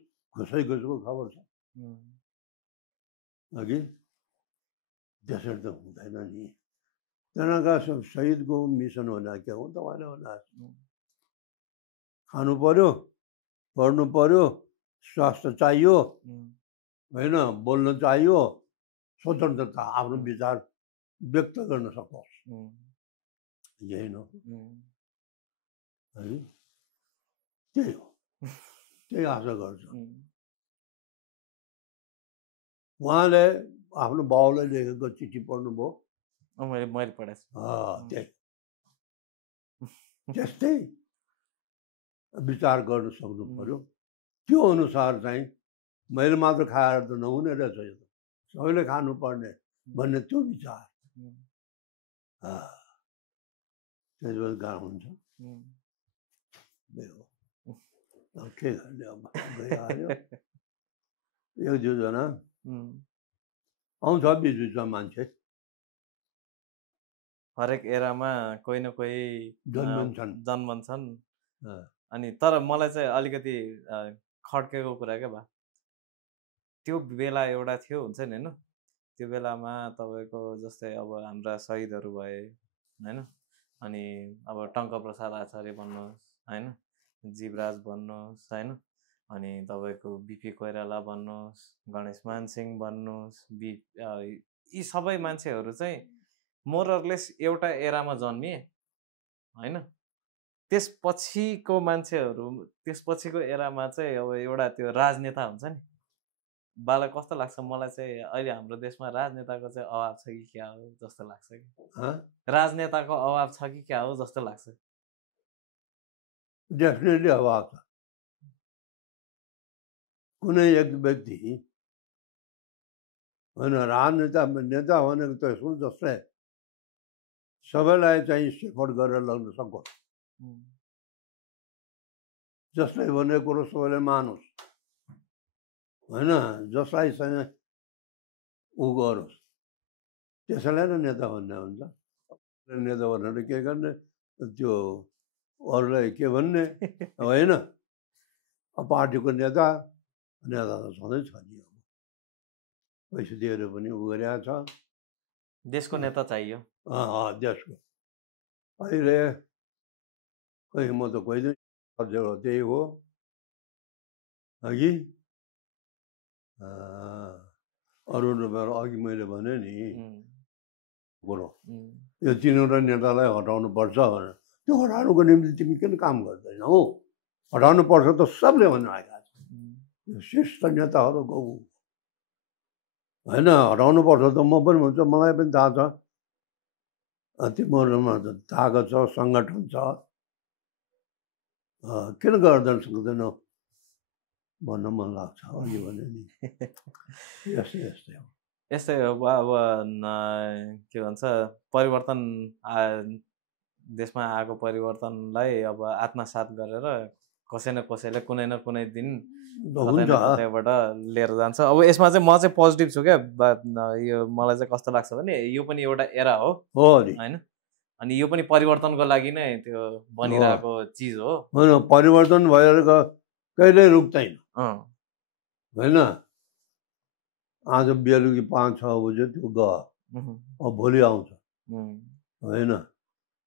घुसको खबर छ अघि। त्यसरी त हुँदैन नि। त्यहाँका शहीदको मिसन भने के हो तपाईँले भने खानु पर्यो, पढ्नु पर्यो, स्वास्थ्य चाहियो होइन, बोल्न चाहियो, स्वतन्त्रता आफ्नो विचार व्यक्त गर्न सकोस्, यही न है। त्यही हो, त्यही आशा गर्छु। उहाँले आफ्नो बाउलाई लेखेको चिठी पढ्नुभयो? मैले पढेको छु। त्यस्तै विचार गर्न सक्नु पर्यो। त्यो अनुसार चाहिँ मैले मात्र खाएर त नहुने रहेछ, यो त सबैले खानुपर्ने भन्ने त्यो विचार त्यसबाट गाह्रो हुन्छ। के गर्ने अब गइहाल्यो। एक दुईजना आउँछ बिच बिचमा मान्छे, हरेक एरामा कोही न कोही जन्मन्छन्। अनि तर मलाई चाहिँ अलिकति खड्केको कुरा क्या बा, त्यो बेला एउटा थियो हुन्छ नि होइन, त्यो बेलामा तपाईँको जस्तै अब हाम्रा शहीदहरू भए होइन, अनि अब टङ्कप्रसाद आचार्य भन्नुहोस् होइन, जीवराज भन्नुहोस् होइन, अनि तपाईँको बिपी कोइराला भन्नुहोस्, गणेशमान सिंह भन्नुहोस्, यी सबै मान्छेहरू चाहिँ मोरलेस एउटा एरामा जन्मिए होइन। त्यसपछिको मान्छेहरू, त्यसपछिको एरामा चाहिँ अब एउटा त्यो राजनेता हुन्छ नि। बालाई कस्तो लाग्छ? मलाई चाहिँ अहिले हाम्रो देशमा राजनेताको चाहिँ अभाव छ कि क्या हो जस्तो लाग्छ कि। राजनेताको अभाव छ कि क्या हो जस्तो लाग्छ? डेफिनेटली अभाव छ। कुनै एक व्यक्ति होइन राजनेता नेता भनेको त यसो जसले सबैलाई चाहिँ सपोर्ट गरेर लग्न सकोस्, जसले भने कुरो सबैले मानोस् होइन, जसलाई चाहिँ ऊ गरोस्, त्यसैलाई नै नेता भन्ने हुन्छ। नेता भनेर के गर्ने, त्यो अरूलाई के भन्ने होइन। पार्टीको नेता त छँदै छ नि, पैसा दिएर पनि उ गरिरहेको छ। देशको नेता चाहियो। देशको अहिले खै म त कहिले त्यही हो अघि अरू अघि मैले भने नि कुरो यो तिनवटा नेतालाई हटाउनु पर्छ भनेर, त्यो हटाउनुको निम्ति तिमी किन काम गर्दैनौ? हटाउनु पर्छ त सबले भनिरहेका छन्, शीर्ष नेताहरूको होइन, हटाउनु पर्छ त म पनि भन्छु, मलाई पनि थाहा छ तिमीहरूमा त ताकत छ, सङ्गठन छ, किन गर्दैन सक्दैनौ भन्न मन लाग्छ। अघि भने नि यस्तै यस्तै हो। यस्तै अब के भन्छ परिवर्तन देशमा आएको परिवर्तनलाई अब आत्मसात गरेर कसै न कसैले कुनै न कुनै दिन कतैबाट लिएर जान्छ। अब यसमा चाहिँ म चाहिँ पोजिटिभ छु क्या। यो मलाई चाहिँ कस्तो लाग्छ भने यो पनि एउटा एरा हो होइन, अनि यो पनि परिवर्तनको लागि नै त्यो बनिरहेको चिज हो होइन। परिवर्तन भएर कहिल्यै रुक्दैन होइन। आज बेलुकी 5-6 बजे त्यो गयो, अब भोलि आउँछ होइन।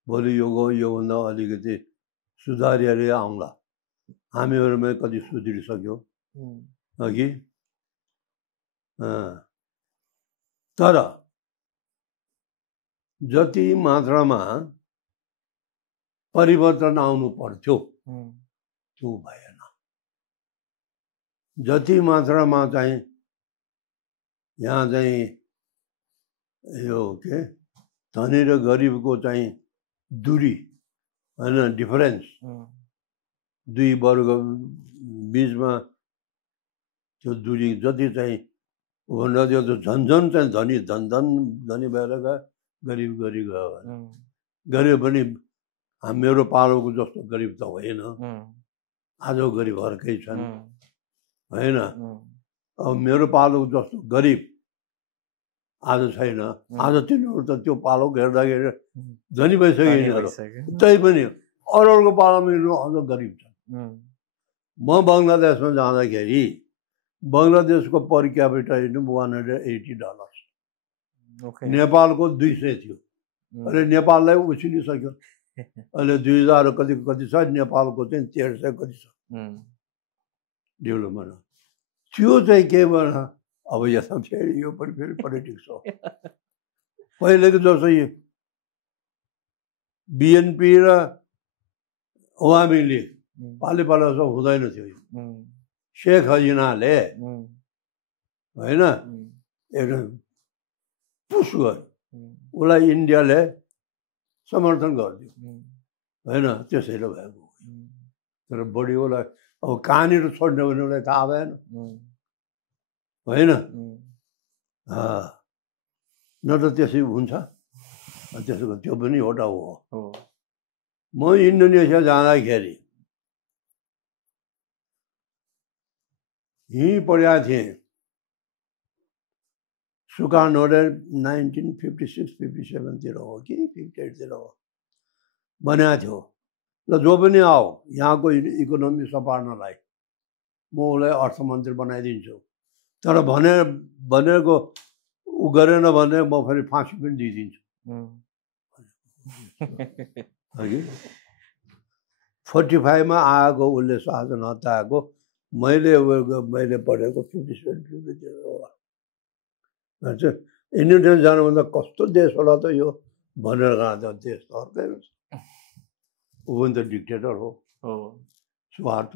भोलि यो गयो, योभन्दा अलिकति सुधारिएर आउँला। हामीहरूमै कति सुध्रिसक्यो अघि, तर जति मात्रामा परिवर्तन आउनु पर्थ्यो त्यो भएन। जति मात्रामा चाहिँ यहाँ चाहिँ यो के धनी र गरिबको चाहिँ दूरी होइन, डिफरेन्स, दुई वर्ग बिचमा त्यो दूरी जति चाहिँ भन्दा त्यो त झन्झन चाहिँ धनी धनी भएर गयो, गरिब गयो भने गरिब पनि मेरो पालोको जस्तो गरिब त होइन, आजको गरिब अर्कै छन् होइन। अब मेरो पालोको जस्तो गरिब आज छैन। आज तिनीहरू त त्यो पालो हेर्दाखेरि धनी भइसक्यो, तै पनि अरूको पालोमा अझ गरिब छ। म बङ्गलादेशमा जाँदाखेरि बङ्गलादेशको पर क्यापिटल $180, नेपालको 200 थियो। अहिले नेपाललाई उछिलिसक्यो, अहिले 2000 कति छ, नेपालको चाहिँ 1300 कति छ डेभलपमेन्ट। त्यो चाहिँ के भन, अब यसमा फेरि यो पनि फेरि पोलिटिक्स हो। पहिलेको जस्तो बिएनपी र अवामी लिग पालि जस्तो हुँदैन थियो। शेख हसिनाले होइन एकदम पुस गर्यो, उसलाई इन्डियाले समर्थन गरिदियो होइन, त्यसैले भएको। तर बढी उसलाई अब कहाँनिर छोड्ने भने उसलाई थाहा भएन होइन। न त त्यसै हुन्छ, त्यसको त्यो पनि एउटा हो। म इन्डोनेसिया जाँदाखेरि यहीँ पढेका थिएँ, सुकार्नोले 1956-57 हो कि 58 हो बनाएको थियो। ल जो पनि आओ यहाँको इकोनोमी सपार्नलाई म उसलाई अर्थमन्त्री बनाइदिन्छु, तर भनेको ऊ गरेन भने म फेरि फाँसी पनि दिइदिन्छु। 45 मा आएको उसले शासन हटाएको, मैले पढेको 57 होला। इन्डिया जानुभन्दा कस्तो देश होला त यो भनेर गएको देश त अर्कै रहेछ। ऊ पनि त डिक्टेटर हो, स्वार्थ।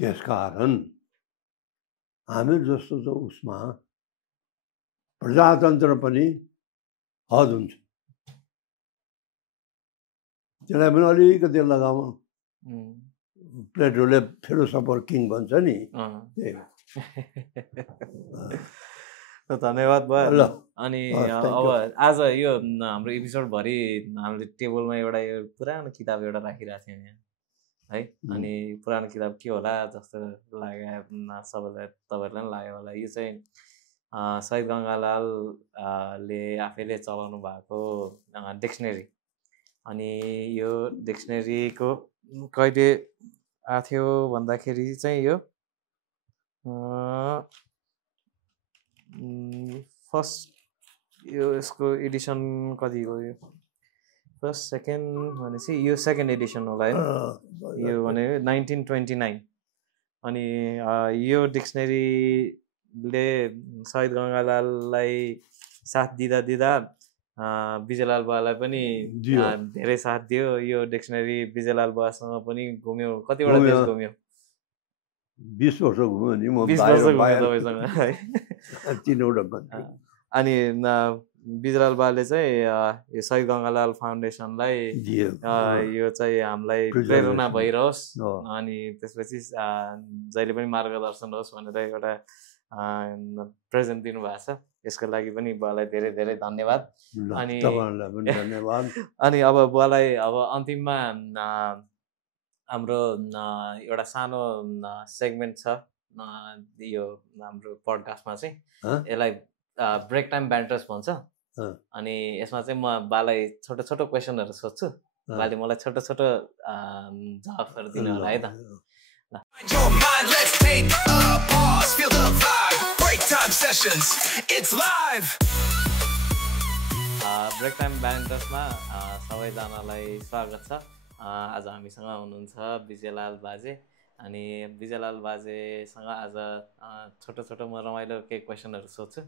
त्यसकारण हामी जस्तो छ उसमा प्रजातन्त्र पनि हद हुन्छ, त्यसलाई पनि अलिकति लगाउनु। प्लेटोले फिलोसफर किङ भन्छ नि, त्यही हो। धन्यवाद भयो। अनि अब आज यो हाम्रो एपिसोडभरि हामीले टेबलमा एउटा यो पुरानो किताब एउटा राखिरहेको थियौँ यहाँ है। अनि पुरानो किताब के होला जस्तो लाग्यो सबैलाई, तपाईँहरूलाई पनि लाग्यो होला। यो चाहिँ शहीद गङ्गालालले आफैले चलाउनु भएको डिक्सनरी। अनि यो डिक्सनरीको कहिले आएको थियो भन्दाखेरि चाहिँ यो फर्स्ट यो यसको एडिसन कति हो यो फर्स्ट सेकेन्ड भनेपछि यो सेकेन्ड एडिसन होला होइन यो भनेको 1929 अनि यो डिक्सनरीले शहीद गङ्गालाललाई साथ दिँदा विजयलाल बुवालाई पनि धेरै साथ दियो यो डिक्सनरी विजयलाल बुवासँग पनि घुम्यो कतिवटा देश घुम्यो 20 वर्ष घुम्यो नि म 20 वर्ष घुम्यो तपाईसँग है 3वटा कन्ट्री अनि विजयलाल बुवाले चाहिँ यो शहीद गङ्गालाल फाउन्डेसनलाई यो चाहिँ हामीलाई प्रेरणा भइरहोस् अनि त्यसपछि जहिले पनि मार्गदर्शन होस् भनेर एउटा प्रेजेन्ट दिनुभएको छ यसको लागि पनि बुवालाई धेरै धेरै धन्यवाद अनि अनि अब बुवालाई अब अन्तिममा हाम्रो एउटा सानो सेगमेन्ट छ यो हाम्रो पडकास्टमा चाहिँ यसलाई ब्रेक टाइम ब्यान्टर्स भन्छ अनि यसमा चाहिँ म बालाई छोटो छोटो क्वेसनहरू सोध्छु बाले मलाई छोटो छोटो जवाफहरू दिनु होला है त ब्रेक टाइम ब्यान्टर्समा सबैजनालाई स्वागत छ आज हामीसँग हुनुहुन्छ विजयलाल बाजे अनि विजयलाल बाजेसँग आज छोटो छोटो म रमाइलो केही क्वेसनहरू सोध्छु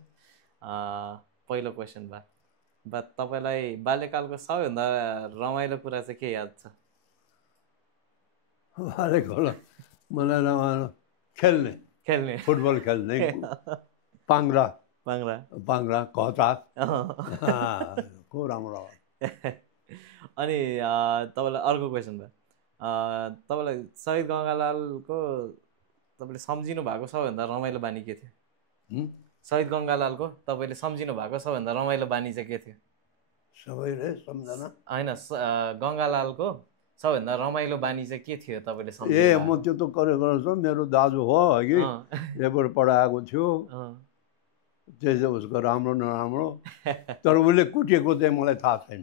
पहिलो क्वेसन बा तपाईँलाई बाल्यकालको सबैभन्दा रमाइलो कुरा चाहिँ के याद छ बाल्यकाल मलाई रमाइलो खेल्ने फुटबल खेल्ने पाङ्ग्रा कता को राम्रो अनि तपाईँलाई अर्को क्वेसन भयो तपाईँलाई शहीद गङ्गालालको तपाईँले सम्झिनु भएको सबैभन्दा रमाइलो बानी के थियो शहीद गङ्गालालको तपाईँले सम्झिनु भएको सबैभन्दा रमाइलो बानी चाहिँ के थियो सबैले सम्झना होइन गङ्गालालको सबैभन्दा रमाइलो बानी चाहिँ के थियो तपाईँले सम्झिनु म त्यो त गरेको मेरो दाजु हो अघि एबाट पढाएको थियो त्यही चाहिँ उसको राम्रो नराम्रो तर उसले कुटेको चाहिँ मलाई थाहा छैन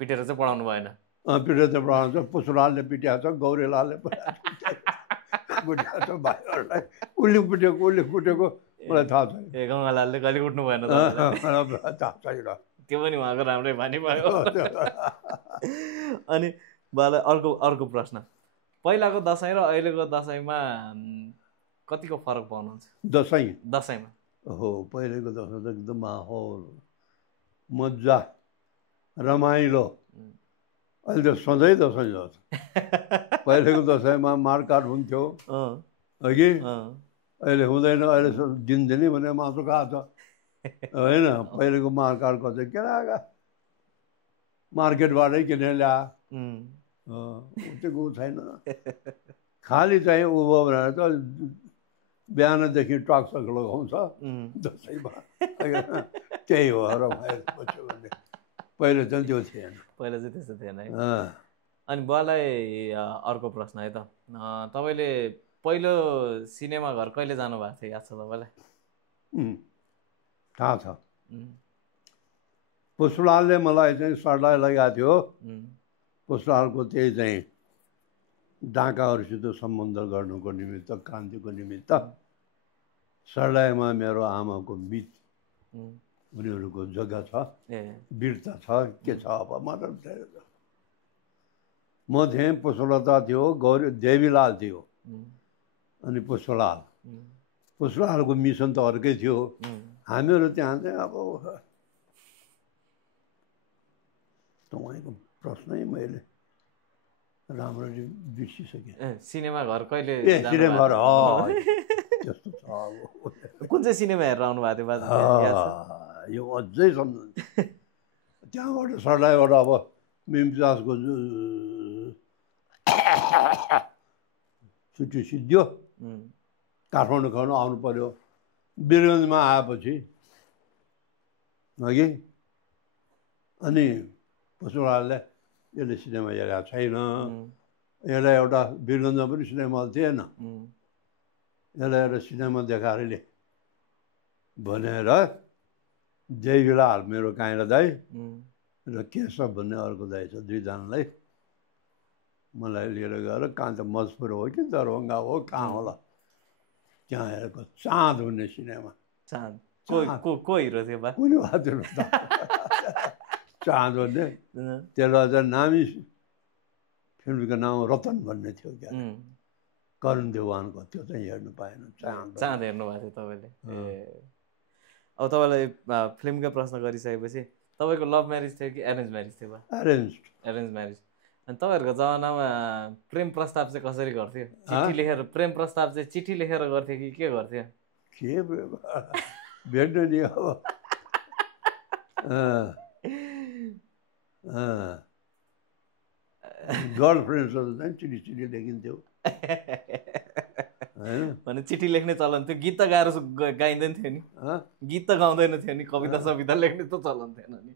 पिटेर चाहिँ पढाउनु भएन पिटेर चाहिँ पढाउँछ पुष्पलालले पिट्याएको छ गौरीलालले पिट्याएको छ भाइहरूलाई उसले कुटेको मलाई थाहा छैन गङ्गालालले कहिले उठ्नु भएन थाहा छैन त्यो पनि उहाँको राम्रै बानी भयो अनि बालाई अर्को प्रश्न पहिलाको दसैँ र अहिलेको दसैँमा कतिको फरक पाउनुहुन्छ दसैँमा हो पहिलेको दसैँ त एकदम माहौल मजा रमाइलो अहिले त सधैँ दसैँ जान्छ पहिलेको दसैँमा मारकाट हुन्थ्यो अघि अहिले हुँदैन अहिले दिनदिनै भने मासु खाएको छ होइन पहिलेको मारकाटको चाहिँ के लाग्यो मार्केटबाटै किनेर ल्या त्यो छैन खालि चाहिँ उँभो भनेर त बिहानदेखि टकसक लगाउँछ दसैँमा त्यही हो रमाइलो भने पहिले चाहिँ त्यो थिएन पहिला चाहिँ त्यस्तो थिएन है अनि बुवालाई अर्को प्रश्न है त तपाईँले पहिलो सिनेमा घर कहिले जानुभएको थियो याद छ तपाईँलाई थाहा छ पुष्पलालले मलाई चाहिँ सरलाई लगाएको थियो पुष्पलालको त्यही चाहिँ डाकाहरूसित सम्बन्ध गर्नुको निमित्त क्रान्तिको निमित्त सरलाईमा मेरो आमाको मित उनीहरूको जग्गा छ वीरता छ के छ अब मतलब म थिएँ पुष्पलता थियो देवीलाल थियो अनि पुष्पलालको मिसन त अर्कै थियो हामीहरू त्यहाँ चाहिँ अब तपाईँको प्रश्नै मैले राम्ररी बिर्सिसकेँ सिनेमा घर कहिले सिनेमा घर त्यस्तो छ अब कुन चाहिँ सिनेमा हेरेर आउनु भएको थियो यो अझै सम्झनु त्यहाँबाट सरलाईबाट अब मिमचासको छुट्टी सिद्धियो काठमाडौँ खानु आउनु पर्यो वीरगन्जमा आएपछि अघि अनि पुष्पलालले यसले सिनेमा हेरेको छैन यसलाई एउटा वीरगन्जमा पनि सिनेमा हल थिएन यसलाई एउटा सिनेमा देखाएर ले भनेर देवीलाल मेरो काइँला दाई र केशव भन्ने अर्को दाई छ दुईजनालाई मलाई लिएर गएर कहाँ त मजपुर हो कि दरभङ्गा हो कहाँ होला त्यहाँ हेरेको चाँद हुने सिनेमा चाँद को हिरो थियो बा कुनै बहादुर चाँद भन्ने त्यसलाई अझ नामी फिल्मको नाम रतन भन्ने थियो क्या करुण देवानको त्यो चाहिँ हेर्नु पाएन चाँद हेर्नु भएको थियो तपाईँले ए अब तपाईँलाई फिल्मकै प्रश्न गरिसकेपछि तपाईँको लभ म्यारेज थियो कि एरेन्ज म्यारेज थियो बा एरेन्ज म्यारेज अनि तपाईँहरूको जमानामा प्रेम प्रस्ताव चाहिँ कसरी गर्थ्यो चिठी लेखेर प्रेम प्रस्ताव चाहिँ चिठी लेखेर गर्थ्यो कि के गर्थ्यो के भेट्नु नि अब गर्लफ्रेन्ड्सहरू चाहिँ चिठी चिठी लेखिन्थ्यो भने चिठी लेख्ने चलन थियो गीत त गाएर गाइँदैन थियो नि गीत त गाउँदैन थियो नि कविता सविता लेख्ने त चलन थिएन नि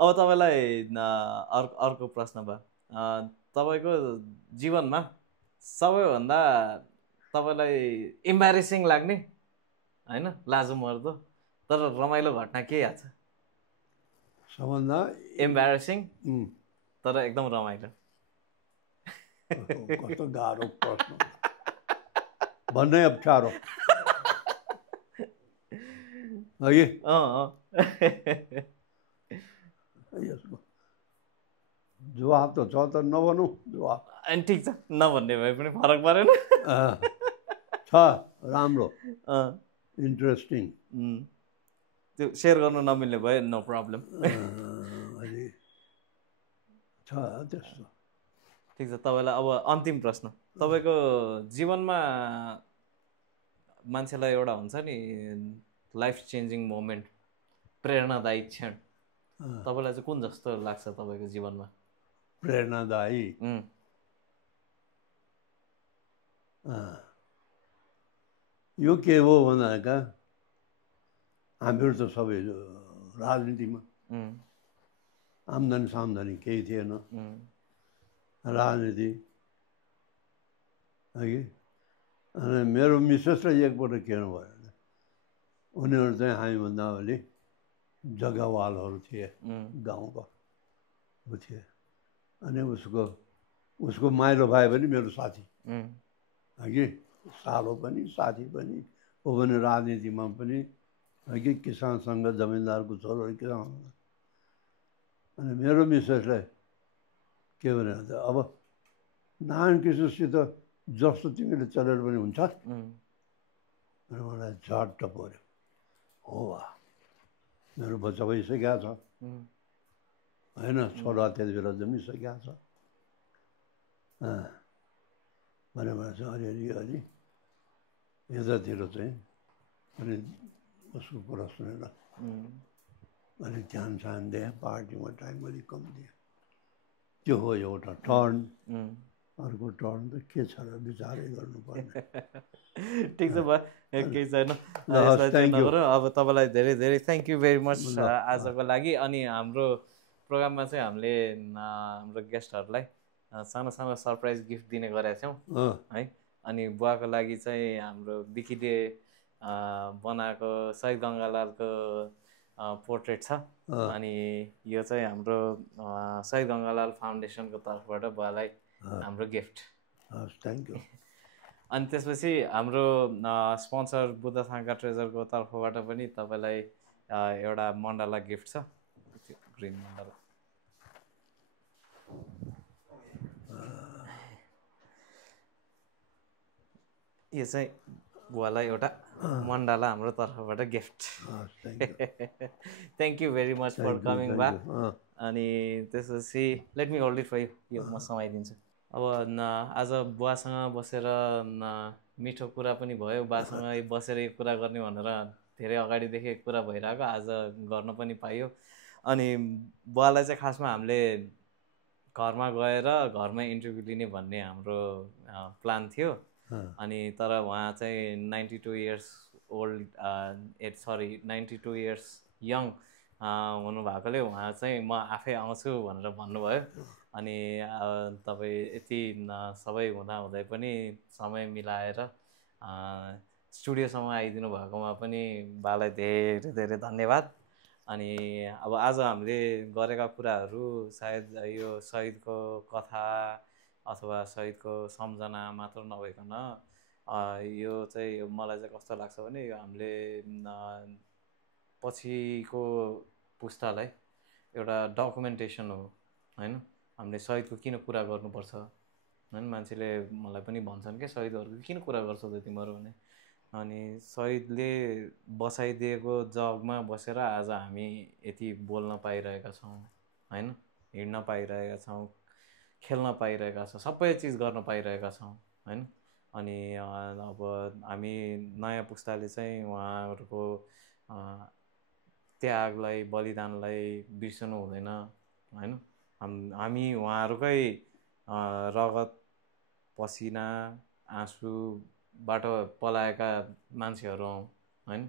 अब तपाईँलाई अर्को प्रश्न भयो तपाईँको जीवनमा सबैभन्दा तपाईँलाई इम्बारेसिङ लाग्ने होइन लाजो मर्दो तर रमाइलो घटना के याद छ सबभन्दा इम्बारेसिङ तर एकदम रमाइलो कस्तो गाह्रो प्रश्न भन्नै अप्ठ्यारो है यसको जवाब त छ त नभनौँ जवाब अनि ठिक छ नभन्ने भए पनि फरक परेन छ राम्रो इन्ट्रेस्टिङ त्यो सेयर गर्न नमिल्ने भयो नो प्रब्लम छ त्यस्तो ठिक छ तपाईँलाई अब अन्तिम प्रश्न तपाईँको जीवनमा मान्छेलाई एउटा हुन्छ नि लाइफ चेन्जिङ मोमेन्ट प्रेरणादायी क्षण तपाईँलाई चाहिँ कुन जस्तो लाग्छ तपाईँको जीवनमा प्रेरणादायी यो के हो भन्दा हामीहरू त सबै राजनीतिमा आम्दानी सामदानी केही थिएन राजनीति है अनि मेरो मिसेसलाई एकपल्ट के भयो भने उनीहरू चाहिँ हामीभन्दा अलि जग्गावालहरू थिए गाउँको ऊ थिए अनि उसको माइलो भाइ पनि मेरो साथी है कि सालो पनि साथी पनि ऊ पनि राजनीतिमा पनि है कि किसान सङ्घ जमिनदारको छोरो किसान अनि मेरो मिसेसलाई के भने अब नारायण कृष्णसित जस्तो तिमीले चलेर पनि हुन्छ अनि मलाई झट्ट पऱ्यो हो वा मेरो बच्चा भइसकेको छ होइन छोरा त्यति बेला जन्मिसकेको छ भने चाहिँ अलिअलि यतातिर चाहिँ अनि उसको कुरा सुनेर अलिक ध्यान स्यान दिएँ पार्टीमा टाइम अलिक कम दिएँ त्यो हो एउटा टर्न अर्को टर्न त के छ र विचारै गर्नुपर्ने ठिक छ भयो केही छैन अब तपाईँलाई धेरै धेरै थ्याङ्क यू भेरी मच आजको लागि अनि हाम्रो प्रोग्राममा चाहिँ हामीले हाम्रो गेस्टहरूलाई सानो सानो सरप्राइज गिफ्ट दिने गरेका छौँ है अनि बुवाको लागि चाहिँ हाम्रो विकीले बनाएको शहीद गङ्गालालको पोर्ट्रेट छ अनि यो चाहिँ हाम्रो शहीद गङ्गालाल फाउन्डेसनको तर्फबाट बुवालाई हाम्रो गिफ्ट थ्याङ्क यू अनि त्यसपछि हाम्रो स्पोन्सर बुद्ध साङ्का ट्रेजरको तर्फबाट पनि तपाईँलाई एउटा मण्डला गिफ्ट छ ग्रिन मण्डला यो चाहिँ बुवालाई एउटा मण्डला हाम्रो तर्फबाट gift thank you very much for coming बा अनि त्यसपछि let me hold it for यो म समाइदिन्छु अब आज बुवासँग बसेर मिठो कुरा पनि भयो बुवासँग बसेर यो कुरा गर्ने भनेर धेरै अगाडिदेखि कुरा भइरहेको आज गर्न पनि पाइयो अनि बुवालाई चाहिँ खासमा हामीले घरमा गएर घरमै इन्टरभ्यू लिने भन्ने हाम्रो प्लान थियो अनि तर उहाँ चाहिँ 92 इयर्स ओल्ड 92 इयर्स यङ हुनुभएकोले उहाँ चाहिँ म आफै आउँछु भनेर भन्नुभयो अनि तपाईँ यति सबै हुँदाहुँदै पनि समय मिलाएर स्टुडियोसम्म आइदिनु भएकोमा पनि बालाई धेरै धेरै धन्यवाद अनि अब आज हामीले गरेका कुराहरू सायद यो शहीदको कथा अथवा शहीदको सम्झना मात्र नभइकन यो चाहिँ मलाई चाहिँ कस्तो लाग्छ भने यो हामीले पछिको पुस्तालाई एउटा डकुमेन्टेसन हो हैन। हामीले शहीदको किन कुरा गर्नुपर्छ हैन, मान्छेले मलाई पनि भन्छन् के शहीदहरूको किन कुरा गर्छौ त तिमीहरू भने। अनि शहीदले बसाइदिएको जगमा बसेर आज हामी यति बोल्न पाइरहेका छौँ हैन, हिँड्न पाइरहेका छौँ, खेल्न पाइरहेका छौँ, सबै चिज गर्न पाइरहेका छौँ हैन। अनि अब हामी नयाँ पुस्ताले चाहिँ उहाँहरूको त्यागलाई बलिदानलाई बिर्सनु हुँदैन हैन। हामी उहाँहरूकै रगत पसिना आँसुबाट पलाएका मान्छेहरू हौँ हैन।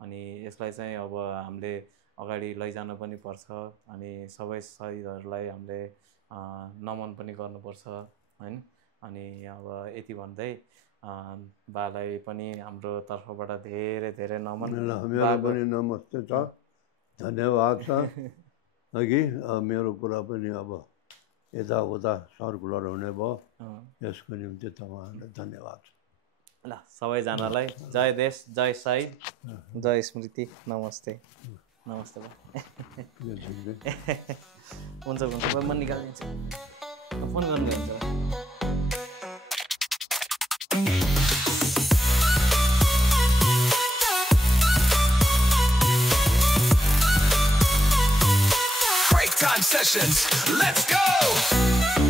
अनि यसलाई चाहिँ अब हामीले अगाडि लैजान पनि पर्छ। अनि सबै शहीदहरूलाई हामीले नमन पनि गर्नुपर्छ हैन। अनि अब यति भन्दै बालाई पनि हाम्रो तर्फबाट धेरै धेरै नमन। मेरो पनि नमस्ते छ, धन्यवाद छ। अघि मेरो कुरा पनि अब यताउता सर्कुलर हुने भयो, यसको निम्ति तपाईँहरूलाई धन्यवाद। ल सबैजनालाई जय देश, जय शहीद, जय स्मृति, नमस्ते। नमस्ते हुन्छ हुन्छ, म निकालिदिन्छु, फोन गर्नुहुन्छ। Sessions. Let's go!